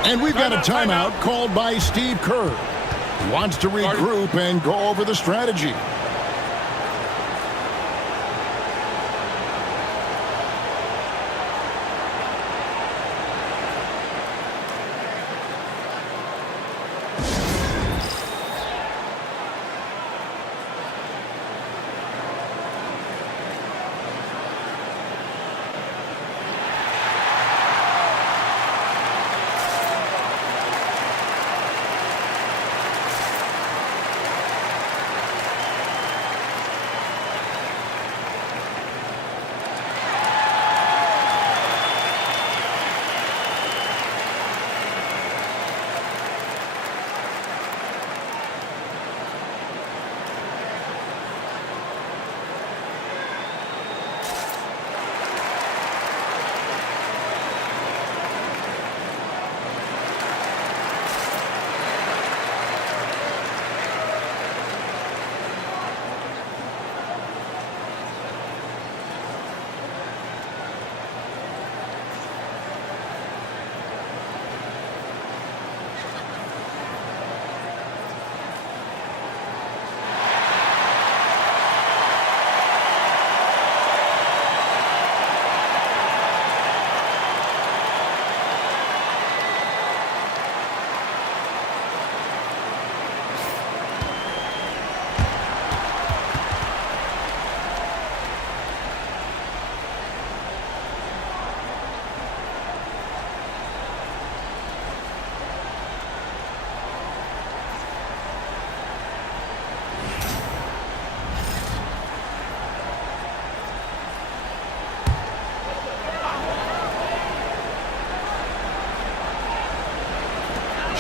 And we've got a timeout called by Steve Kerr. He wants to regroup and go over the strategy.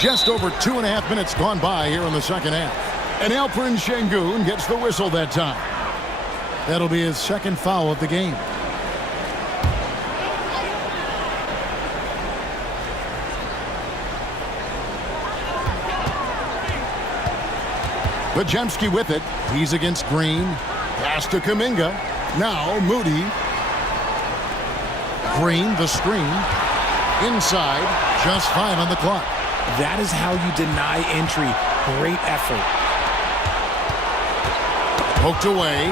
Just over 2.5 minutes gone by here in the second half. And Alperen Şengün gets the whistle that time. That'll be his second foul of the game. Pajemski with it. He's against Green. Pass to Kuminga. Now Moody. Green, the screen. Inside. Just 5 on the clock. That is how you deny entry. Great effort. Poked away.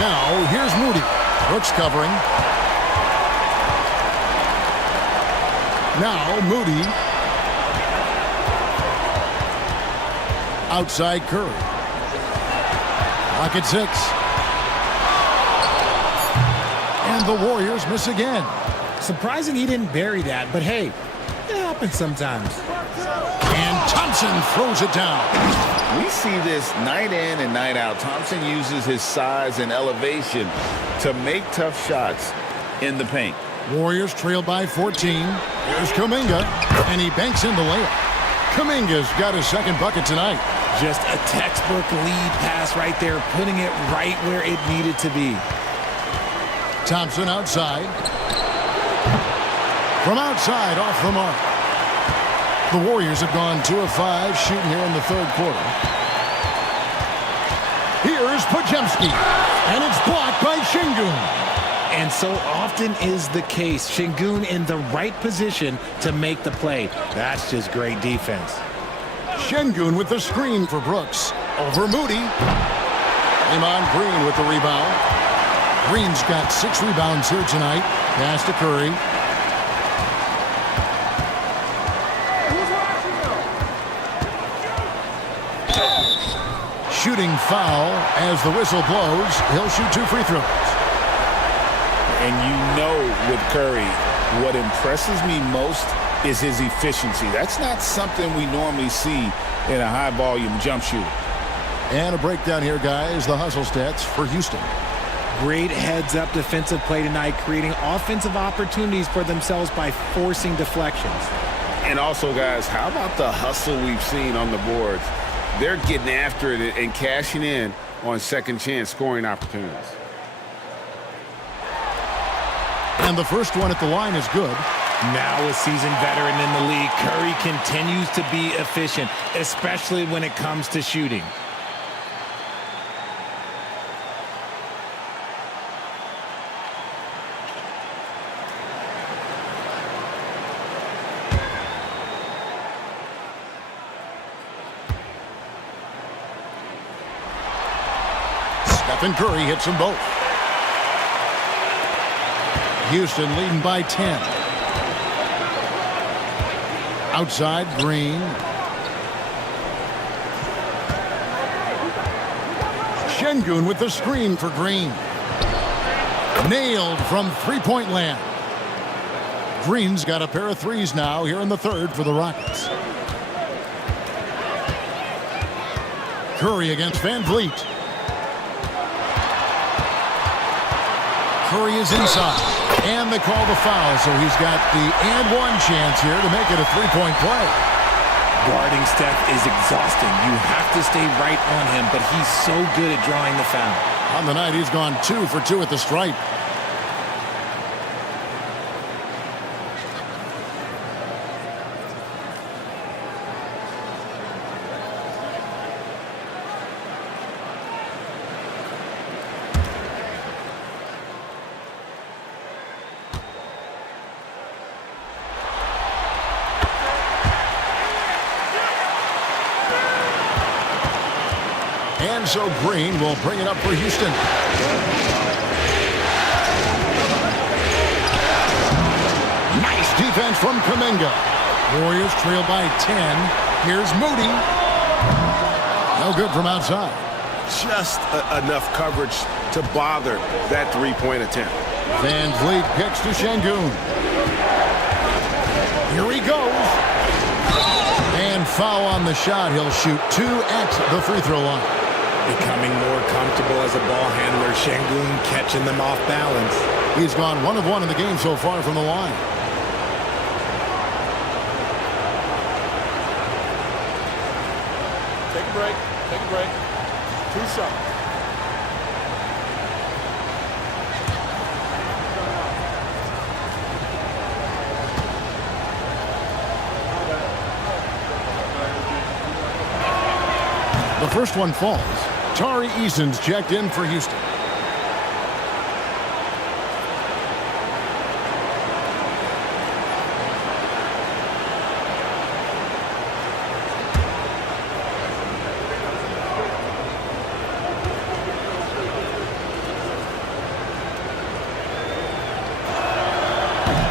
Now, here's Moody. Brooks covering. Now, Moody. Outside Curry. Lock at 6. And the Warriors miss again. Surprising he didn't bury that, but hey, it happens sometimes. And Thompson throws it down. We see this night in and night out. Thompson uses his size and elevation to make tough shots in the paint. Warriors trail by 14. Here's Kuminga, and he banks in the layup. Kuminga's got his second bucket tonight. Just a textbook lead pass right there, putting it right where it needed to be. Thompson outside. From outside, off the mark. The Warriors have gone 2 of 5 shooting here in the third quarter. Here's Pajemski, and it's blocked by Şengün. And so often is the case, Şengün in the right position to make the play. That's just great defense. Şengün with the screen for Brooks. Over Moody. Draymond Green with the rebound. Green's got 6 rebounds here tonight. Pass to Curry. Shooting foul as the whistle blows. He'll shoot 2 free throws. And you know with Curry, what impresses me most is his efficiency. That's not something we normally see in a high-volume jump shooter. And a breakdown here, guys. The hustle stats for Houston. Great heads-up defensive play tonight, creating offensive opportunities for themselves by forcing deflections. And also, guys, how about the hustle we've seen on the boards? They're getting after it and cashing in on second chance scoring opportunities. And the first one at the line is good. Now a seasoned veteran in the league, Curry continues to be efficient, especially when it comes to shooting. Stephen Curry hits them both. Houston leading by 10. Outside, Green. Şengün with the screen for Green. Nailed from three-point land. Green's got a pair of threes now here in the third for the Rockets. Curry against Van Vliet. Curry is inside, and they call the foul, so he's got the and-one chance here to make it a three-point play. Guarding Steph is exhausting. You have to stay right on him, but he's so good at drawing the foul. On the night, he's gone 2 for 2 at the stripe. And so Green will bring it up for Houston. Nice defense from Kuminga. Warriors trail by 10. Here's Moody. No good from outside. Just enough coverage to bother that three-point attempt. Van Vliet kicks to Şengün. Here he goes. And foul on the shot. He'll shoot 2 at the free throw line. Becoming more comfortable as a ball handler, Şengün catching them off balance. He's gone 1 of 1 in the game so far from the line. Take a break. Take a break. 2 shots. The first one falls. Tari Eason's checked in for Houston.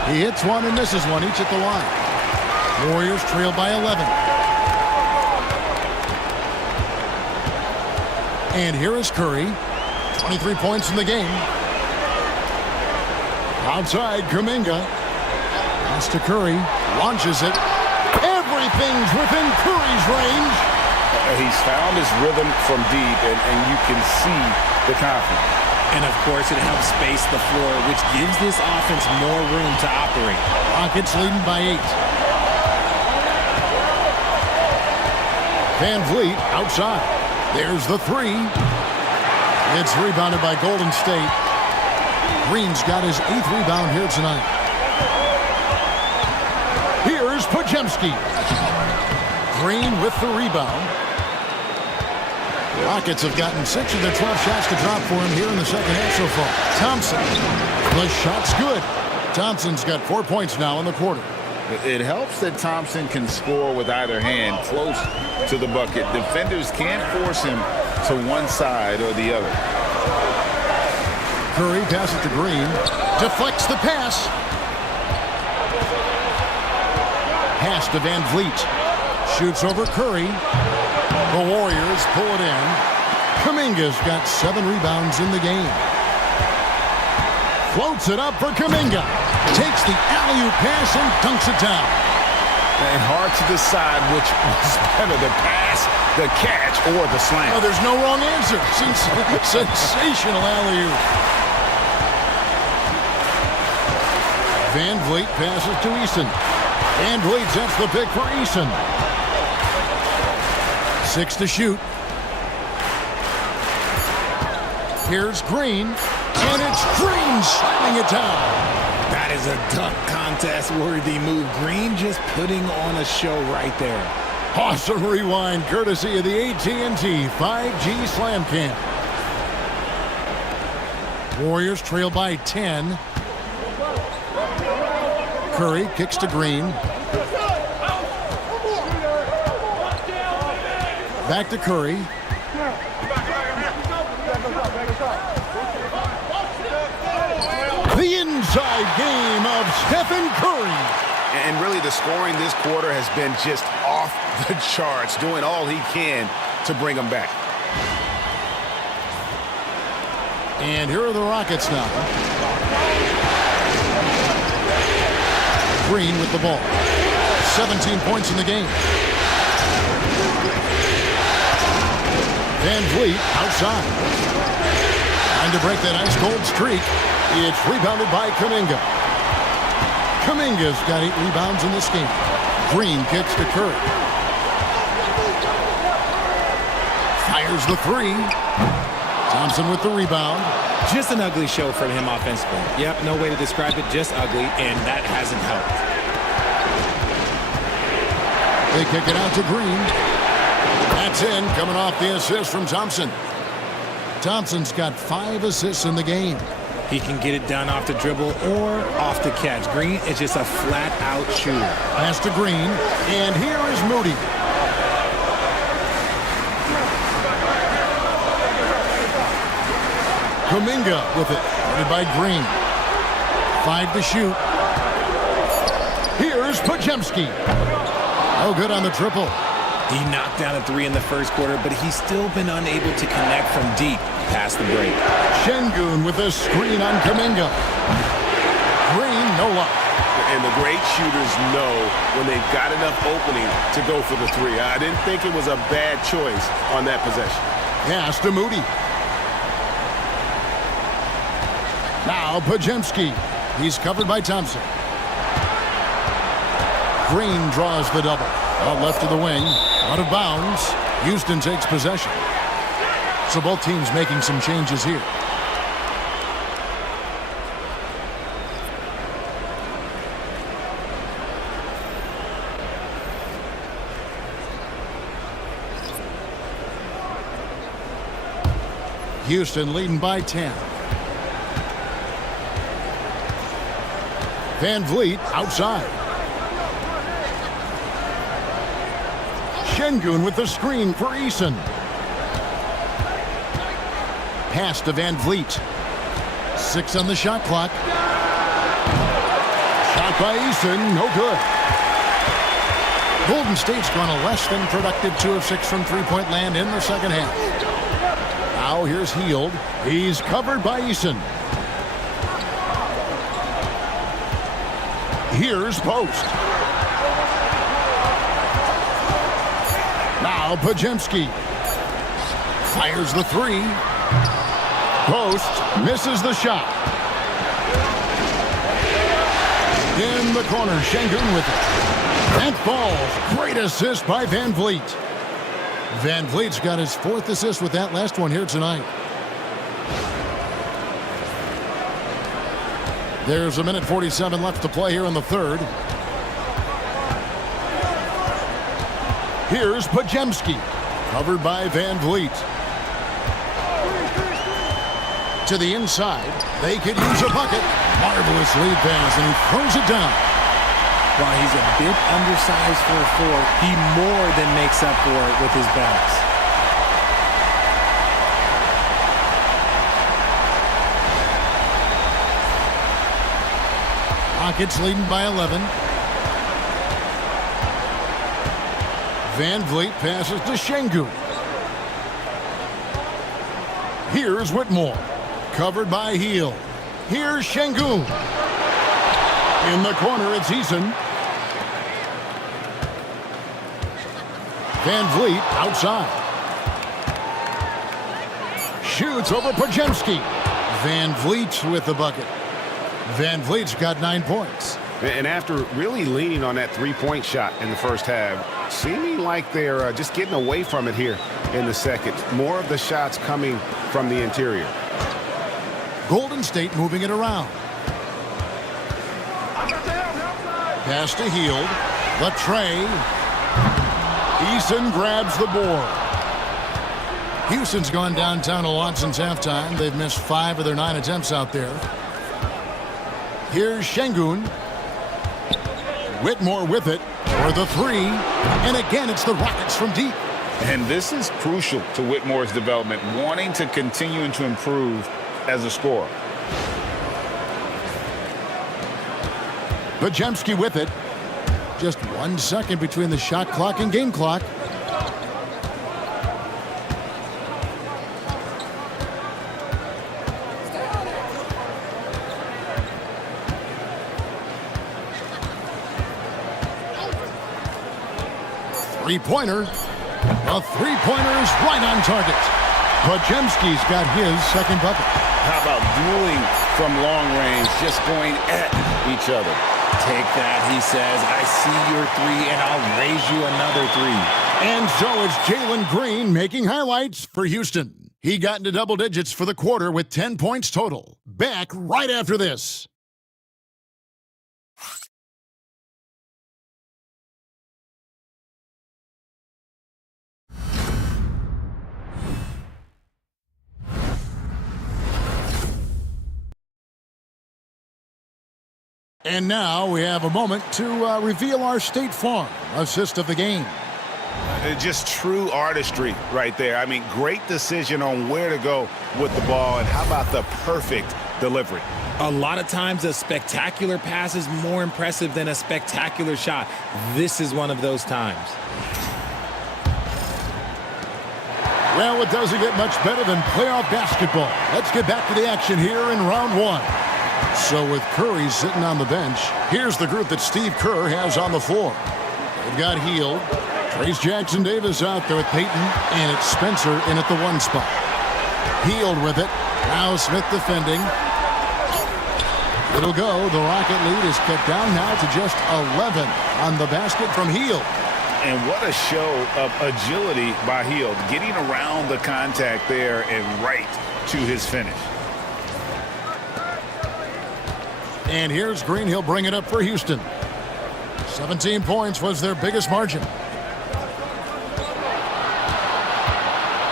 He hits one and misses one, each at the line. Warriors trail by 11. And here is Curry. 23 points in the game. Outside, Kuminga. Pass to Curry. Launches it. Everything's within Curry's range. He's found his rhythm from deep, and you can see the confidence. And, of course, it helps space the floor, which gives this offense more room to operate. Rockets leading by 8. Van Vliet outside. There's the three. It's rebounded by Golden State. Green's got his 8th rebound here tonight. Here's Podziemski. Green with the rebound. Rockets have gotten 6 of their 12 shots to drop for him here in the second half so far. Thompson. The shot's good. Thompson's got 4 points now in the quarter. It helps that Thompson can score with either hand close to the bucket. Defenders can't force him to one side or the other. Curry passes to Green. Deflects the pass. Pass to Van Vliet. Shoots over Curry. The Warriors pull it in. Kuminga's got 7 rebounds in the game. Floats it up for Kuminga. Takes the alley-oop pass and dunks it down. And hard to decide which was better, the pass, the catch, or the slam. Oh, there's no wrong answer. Sensational alley-oop. Van Vliet passes to Eason. Van Vliet sets the pick for Eason. 6 to shoot. Here's Green, and it's Green slamming it down. That is a dunk contest-worthy move. Green just putting on a show right there. Awesome rewind, courtesy of the AT&T 5G Slam Cam. Warriors trail by 10. Curry kicks to Green. Back to Curry. The inside game of Stephen Curry. And really the scoring this quarter has been just off the charts, doing all he can to bring them back. And here are the Rockets now. Green with the ball. 17 points in the game. Van Vliet outside. Trying to break that ice-cold streak. It's rebounded by Kuminga. Kuminga's got 8 rebounds in this game. Green kicks to Curry. Fires the 3. Thompson with the rebound. Just an ugly show from him offensively. Yep, no way to describe it, just ugly, and that hasn't helped. They kick it out to Green. That's in, coming off the assist from Thompson. Thompson's got 5 assists in the game. He can get it done off the dribble or off the catch. Green is just a flat-out shooter. Pass to Green, and here is Moody. Kuminga with it, headed by Green. 5 to shoot. Here's Podziemski. No good on the triple. He knocked down a 3 in the first quarter, but he's still been unable to connect from deep past the break. Şengün with a screen on Kuminga. Green, no luck. And the great shooters know when they've got enough opening to go for the 3. I didn't think it was a bad choice on that possession. Pass to Moody. Now Podziemski. He's covered by Thompson. Green draws the double. Out left to the wing. Out of bounds. Houston takes possession. So both teams making some changes here. Houston leading by 10. Van Vliet outside. Şengün with the screen for Eason. Pass to Van Vliet. 6 on the shot clock. Shot by Eason, no good. Golden State's gone a less than productive 2 of 6 from three-point land in the second half. Now here's Hield. He's covered by Eason. Here's Post. Now Podziemski. Fires the 3. Post misses the shot. In the corner, Şengün with it. That falls. Great assist by Van Vliet. Van Vliet's got his 4th assist with that last one here tonight. There's 1:47 left to play here in the third. Here's Podziemski, covered by Van Vliet. To the inside, they could use a bucket. Marvelous lead pass, and he throws it down. While he's a bit undersized for a 4, he more than makes up for it with his bounce. Rockets leading by 11. Van Vliet passes to Şengün. Here's Whitmore, covered by Hield. Here's Şengün. In the corner, it's Eason. Van Vliet outside. Shoots over Podziemski. Van Vliet with the bucket. Van Vliet's got 9 points. And after really leaning on that three-point shot in the first half, seeming like they're just getting away from it here in the second. More of the shots coming from the interior. Golden State moving it around. Pass to Hield. The tray. Eason grabs the board. Houston's gone downtown a lot since halftime. They've missed 5 of their 9 attempts out there. Here's Şengün. Whitmore with it for the 3. And again, it's the Rockets from deep. And this is crucial to Whitmore's development, wanting to continue to improve as a scorer. Podziemski with it. Just 1 second between the shot clock and game clock. Three-pointer. A three-pointer is right on target. Podziemski's got his second bucket. How about dueling from long range, just going at each other? Take that, he says. I see your 3, and I'll raise you another 3. And so it's Jalen Green making highlights for Houston. He got into double digits for the quarter with 10 points total. Back right after this. And now we have a moment to reveal our State Farm assist of the game. Just true artistry right there. I mean, great decision on where to go with the ball, and how about the perfect delivery? A lot of times a spectacular pass is more impressive than a spectacular shot. This is one of those times. Well, it doesn't get much better than playoff basketball. Let's get back to the action here in round 1. So with Curry sitting on the bench, here's the group that Steve Kerr has on the floor. They've got Hield, Trace Jackson-Davis out there with Payton, and it's Spencer in at the 1 spot. Hield with it. Now Smith defending. It'll go. The Rocket lead is cut down now to just 11 on the basket from Hield. And what a show of agility by Hield, getting around the contact there and right to his finish. And here's Green. He'll bring it up for Houston. 17 points was their biggest margin.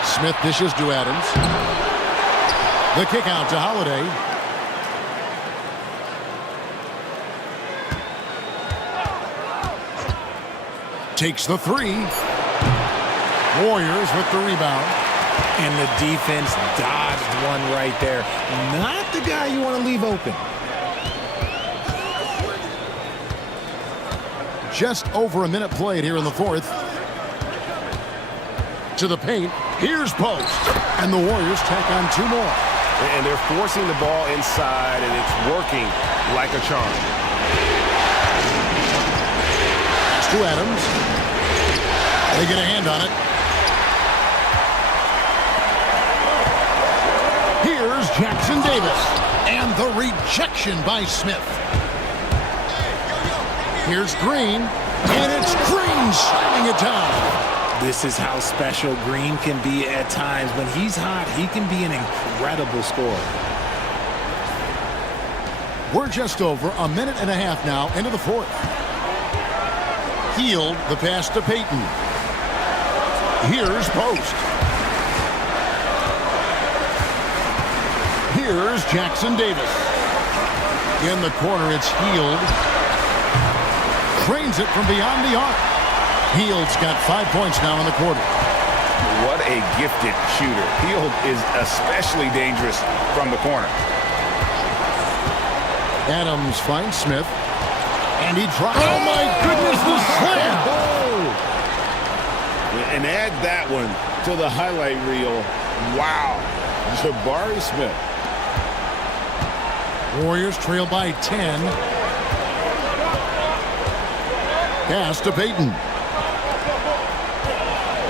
Smith dishes to Adams. The kick out to Holiday. Takes the 3. Warriors with the rebound. And the defense dodged one right there. Not the guy you want to leave open. Just over a minute played here in the 4th. To the paint. Here's Post. And the Warriors tack on 2 more. And they're forcing the ball inside, and it's working like a charm. Pass to Adams. They get a hand on it. Here's Jackson-Davis. And the rejection by Smith. Here's Green, and it's Green slamming it down. This is how special Green can be at times. When he's hot, he can be an incredible scorer. We're just over a minute and a half now into the 4th. Hield, the pass to Payton. Here's Post. Here's Jackson-Davis. In the corner, it's Hield. Trains it from beyond the arc. Hield's got 5 points now in the quarter. What a gifted shooter. Hield is especially dangerous from the corner. Adams finds Smith. And he tries. Oh, my goodness, the slam! And add that one to the highlight reel. Wow. Jabari Smith. Warriors trail by 10. Pass to Payton.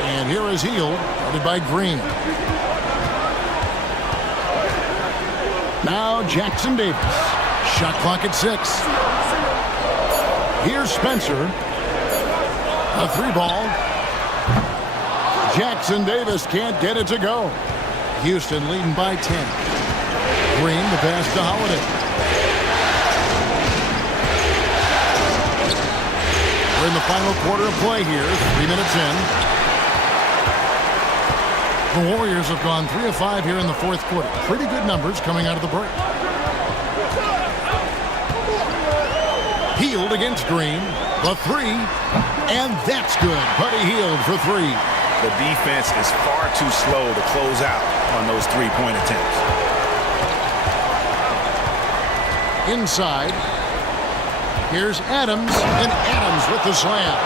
And here is Hield, guarded by Green. Now Jackson Davis. Shot clock at 6. Here's Spencer. A 3-ball. Jackson Davis can't get it to go. Houston leading by 10. Green, the pass to Holiday. We're in the final quarter of play here, 3 minutes in. The Warriors have gone 3 of 5 here in the fourth quarter. Pretty good numbers coming out of the break. Hield against Green. The 3, and that's good. Buddy Hield for 3. The defense is far too slow to close out on those three-point attempts. Inside. Here's Adams, and Adams with the slam.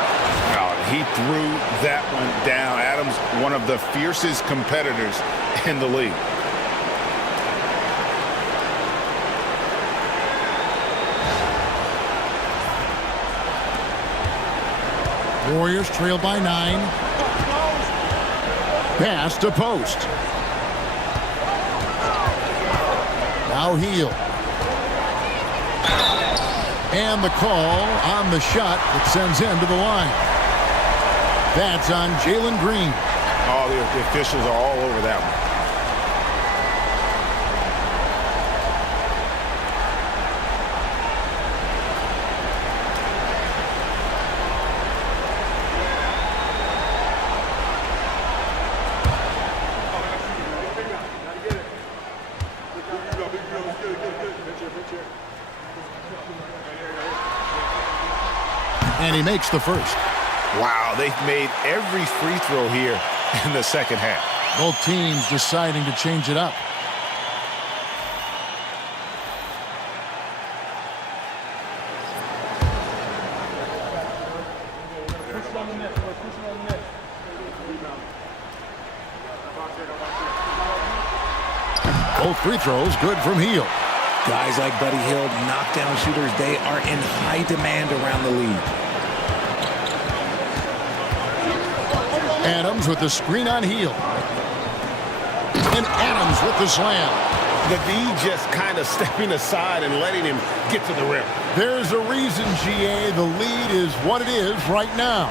Oh, he threw that one down. Adams, one of the fiercest competitors in the league. Warriors trail by 9. Pass to Post. Now Hield. And the call on the shot that sends him to the line. That's on Jalen Green. Oh, the officials are all over that one. And he makes the first. Wow, they've made every free throw here in the second half. Both teams deciding to change it up. Both free throws good from Hield. Guys like Buddy Hield, knockdown shooters, they are in high demand around the league. Adams with the screen on Hield. And Adams with the slam. The D just kind of stepping aside and letting him get to the rim. There's a reason, GA, the lead is what it is right now.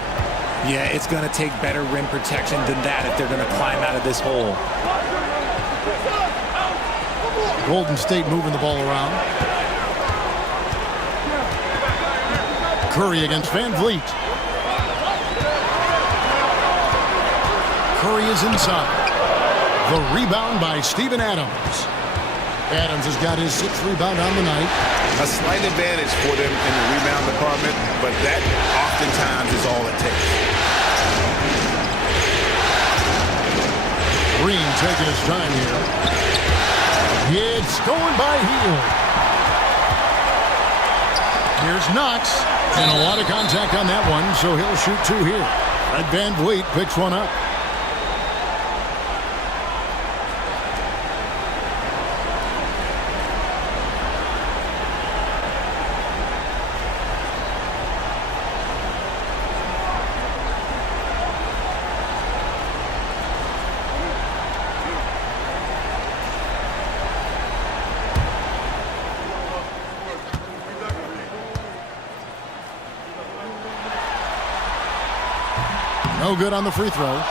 Yeah, it's going to take better rim protection than that if they're going to climb out of this hole. Golden State moving the ball around. Curry against Van Vliet. Curry is inside. The rebound by Steven Adams. Adams has got his 6th rebound on the night. A slight advantage for them in the rebound department, but that oftentimes is all it takes. Green taking his time here. It's going by Hield. Here's Knox. And a lot of contact on that one, so he'll shoot 2 here. Fred Van Vliet picks one up. No good on the free throw.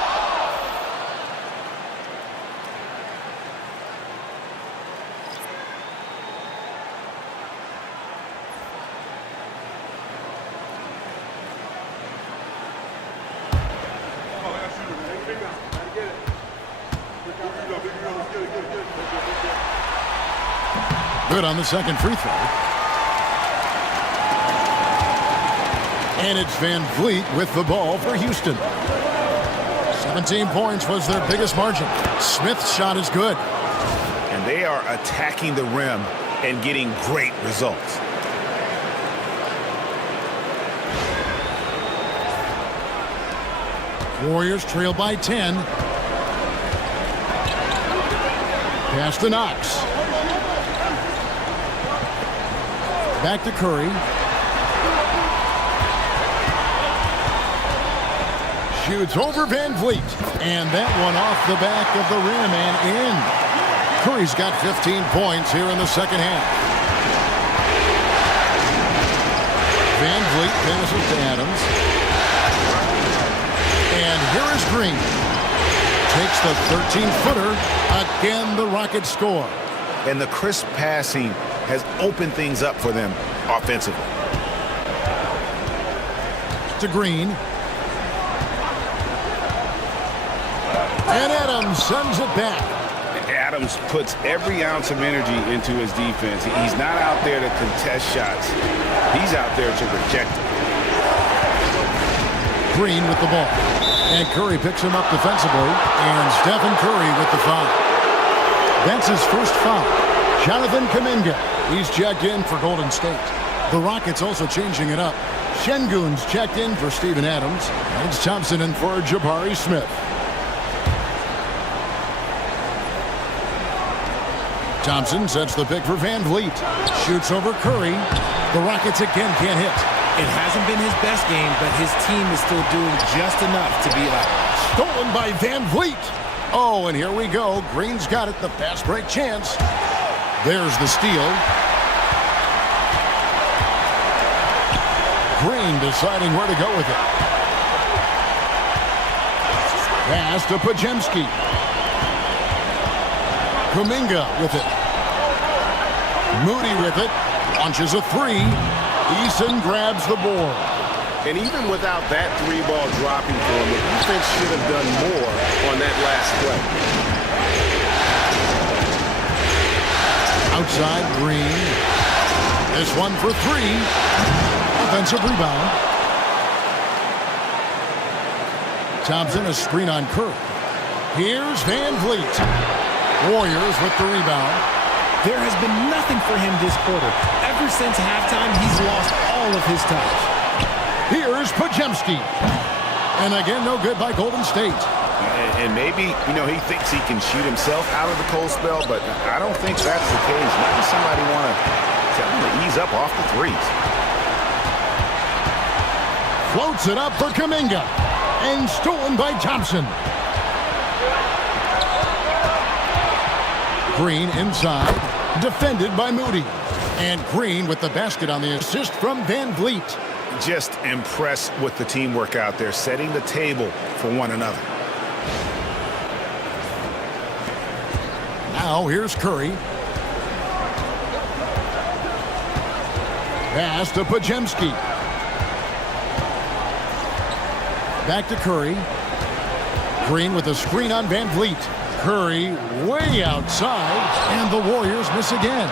Good on the second free throw. And it's Van Vliet with the ball for Houston. 17 points was their biggest margin. Smith's shot is good. And they are attacking the rim and getting great results. Warriors trail by 10. Pass to Knox. Back to Curry. Shoots over Van Vliet. And that one off the back of the rim and in. Curry's got 15 points here in the second half. Van Vliet passes to Adams. And here is Green. Takes the 13-footer. Again, the Rockets score. And the crisp passing has opened things up for them offensively. To Green. And Adams sends it back. Adams puts every ounce of energy into his defense. He's not out there to contest shots. He's out there to reject them. Green with the ball. And Curry picks him up defensively. And Stephen Curry with the foul. That's his first foul. Jonathan Kuminga. He's checked in for Golden State. The Rockets also changing it up. Şengün's checked in for Steven Adams. And it's Thompson in for Jabari Smith. Thompson sets the pick for Van Vliet. Shoots over Curry. The Rockets again can't hit. It hasn't been his best game, but his team is still doing just enough to beat up. Stolen by Van Vliet. Oh, and here we go. Green's got it. The fast break chance. There's the steal. Green deciding where to go with it. Pass to Podziemski. Kuminga with it. Moody with it. Launches a three. Eason grabs the board. And even without that three ball dropping for him, the defense should have done more on that last play. Outside Green. This one for three. Offensive rebound. Thompson a screen on Curry. Here's Van Vliet. Warriors with the rebound. There has been nothing for him this quarter. Ever since halftime, he's lost all of his touch. Here's Podziemski. And again, no good by Golden State. And maybe, he thinks he can shoot himself out of the cold spell, but I don't think that's the case. Maybe somebody want to tell him to ease up off the threes. Floats it up for Kuminga. And stolen by Thompson. Green inside. Defended by Moody. And Green with the basket on the assist from Van Vliet. Just impressed with the teamwork out there, setting the table for one another. Now here's Curry. Pass to Podziemski. Back to Curry. Green with a screen on Van Vliet. Curry way outside, and the Warriors miss again.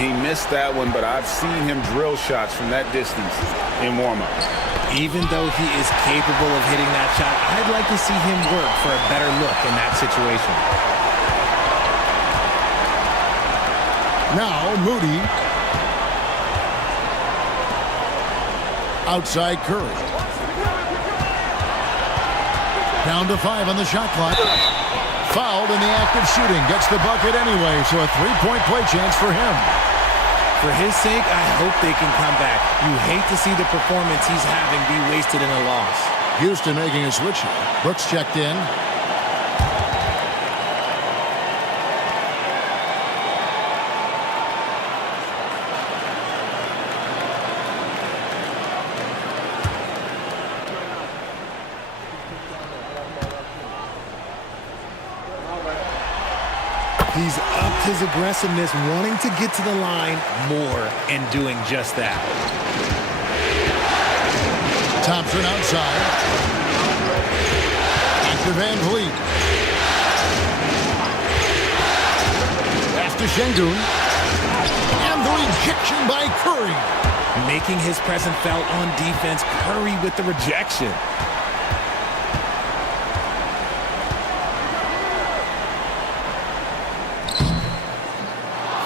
He missed that one, but I've seen him drill shots from that distance in warm-up. Even though he is capable of hitting that shot, I'd like to see him work for a better look in that situation. Now Moody. Outside Curry. Down to 5 on the shot clock. Fouled in the act of shooting. Gets the bucket anyway, so a three-point play chance for him. For his sake, I hope they can come back. You hate to see the performance he's having be wasted in a loss. Houston making a switch here. Brooks checked in. He's upped his aggressiveness, wanting to get to the line more and doing just that. Thompson outside. Back to Van Vliet. Pass to Şengün. And the rejection by Curry. Making his presence felt on defense. Curry with the rejection.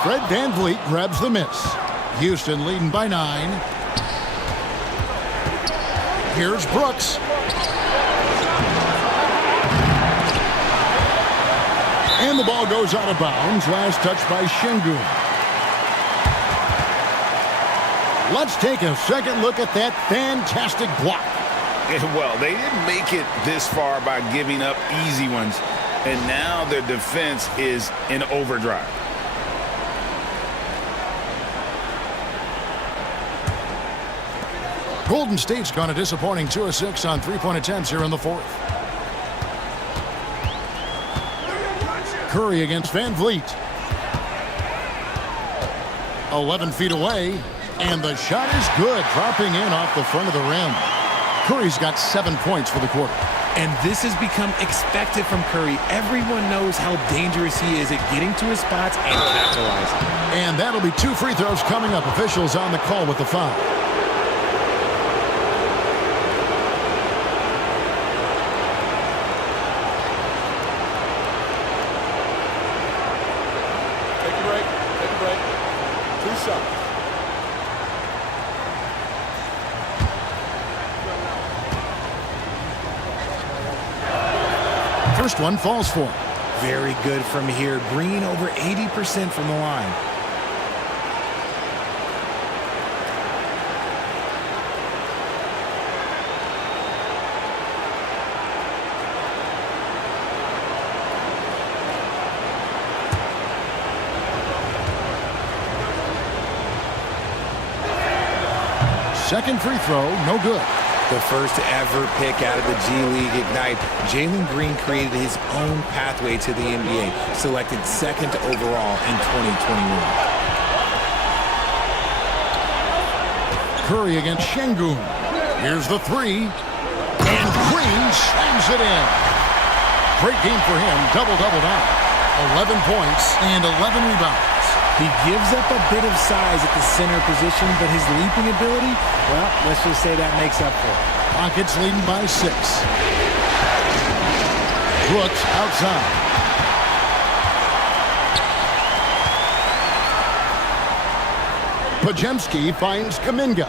Fred Van Vliet grabs the miss. Houston leading by 9. Here's Brooks. And the ball goes out of bounds. Last touch by Şengün. Let's take a second look at that fantastic block. Well, they didn't make it this far by giving up easy ones, and now their defense is in overdrive. Golden State's gone a disappointing 2 of 6 on three-point attempts here in the fourth. Curry against Van Vliet. 11 feet away, and the shot is good, dropping in off the front of the rim. Curry's got 7 points for the quarter. And this has become expected from Curry. Everyone knows how dangerous he is at getting to his spots and capitalizing. And that'll be 2 free throws coming up. Officials on the call with the foul. Take a break. Take a break. 2 shots. First one falls for him. Very good from here. Green over 80% from the line. Second free throw, no good. The first ever pick out of the G League Ignite, Jalen Green created his own pathway to the NBA, selected second overall in 2021. Curry against Şengün. Here's the three, and Green slams it in. Great game for him, double-double now. 11 points and 11 rebounds. He gives up a bit of size at the center position, but his leaping ability, well, let's just say that makes up for it. Rockets leading by 6. Brooks outside. Podziemski finds Kuminga.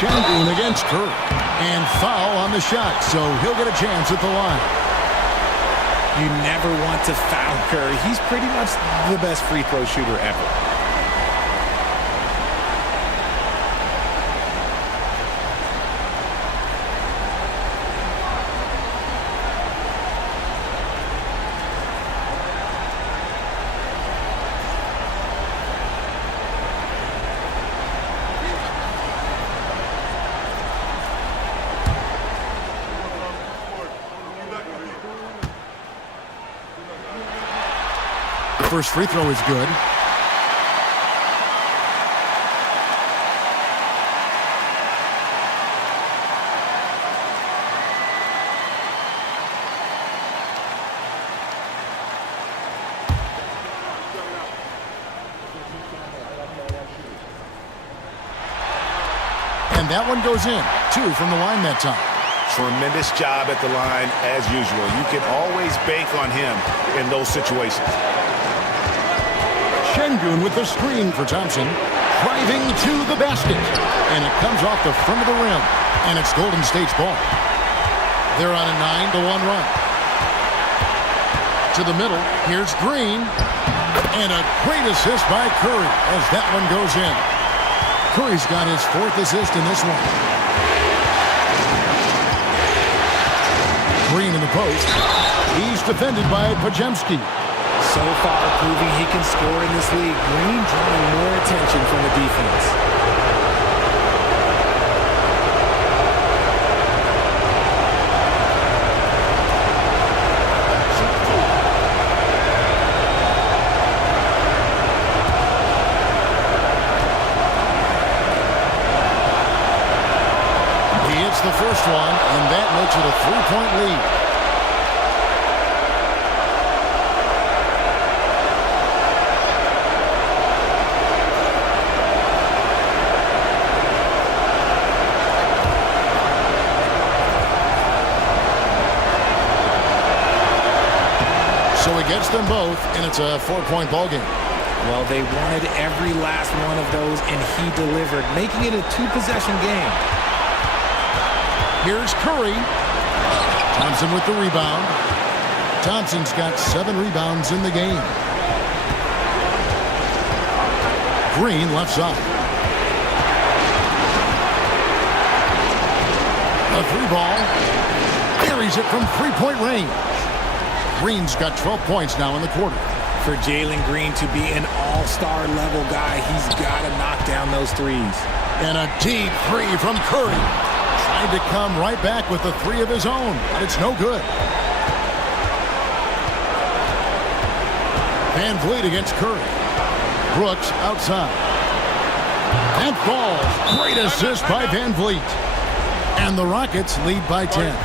Şengün against Curry. And foul on the shot, so he'll get a chance at the line. You never want to foul Curry. He's pretty much the best free throw shooter ever. First free throw is good. And that one goes in. 2 from the line that time. Tremendous job at the line as usual. You can always bank on him in those situations. Şengün with the screen for Thompson. Driving to the basket. And it comes off the front of the rim. And it's Golden State's ball. They're on a 9-1 run. To the middle. Here's Green. And a great assist by Curry as that one goes in. Curry's got his 4th assist in this one. Green in the post. He's defended by Podziemski. So far proving he can score in this league. Green drawing more attention from the defense. He hits the first one, and that makes it a 3-point lead. So he gets them both, and it's a 4-point ball game. Well, they wanted every last one of those, and he delivered, making it a 2-possession game. Here's Curry. Thompson with the rebound. Thompson's got 7 rebounds in the game. Green left side. A 3-ball. Carries it from 3-point range. Green's got 12 points now in the quarter. For Jalen Green to be an all-star level guy, he's got to knock down those threes. And a deep 3 from Curry. Trying to come right back with a 3 of his own, but it's no good. Van Vliet against Curry. Brooks outside. And falls. Great assist by Van Vliet. And the Rockets lead by 10.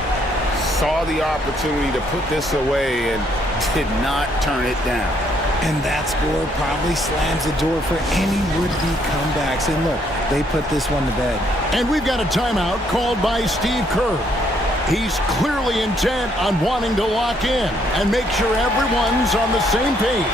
Saw the opportunity to put this away and did not turn it down. And that score probably slams the door for any would-be comebacks. And look, they put this one to bed. And we've got a timeout called by Steve Kerr. He's clearly intent on wanting to lock in and make sure everyone's on the same page.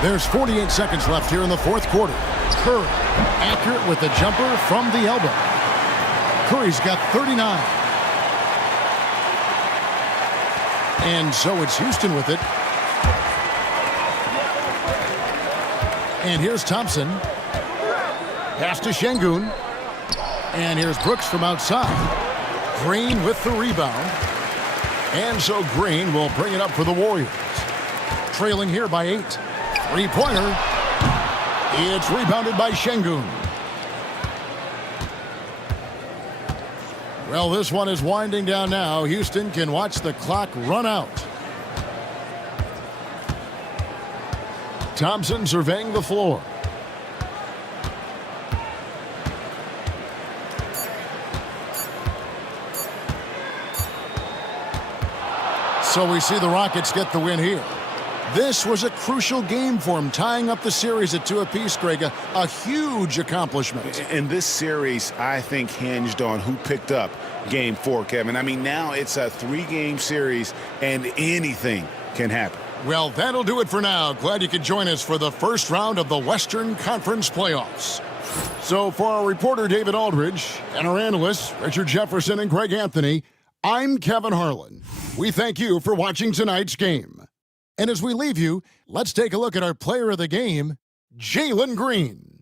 There's 48 seconds left here in the fourth quarter. Curry, accurate with the jumper from the elbow. Curry's got 39. And so it's Houston with it. And here's Thompson. Pass to Şengün. And here's Brooks from outside. Green with the rebound. And so Green will bring it up for the Warriors. Trailing here by 8. Three-pointer. It's rebounded by Şengün. Well, this one is winding down now. Houston can watch the clock run out. Thompson surveying the floor. So we see the Rockets get the win here. This was a crucial game for him, tying up the series at 2 apiece, Greg. A huge accomplishment. And this series, I think, hinged on who picked up Game 4, Kevin. I mean, now it's a 3-game series, and anything can happen. Well, that'll do it for now. Glad you could join us for the first round of the Western Conference playoffs. So for our reporter, David Aldridge, and our analysts, Richard Jefferson and Greg Anthony, I'm Kevin Harlan. We thank you for watching tonight's game. And as we leave you, let's take a look at our player of the game, Jalen Green.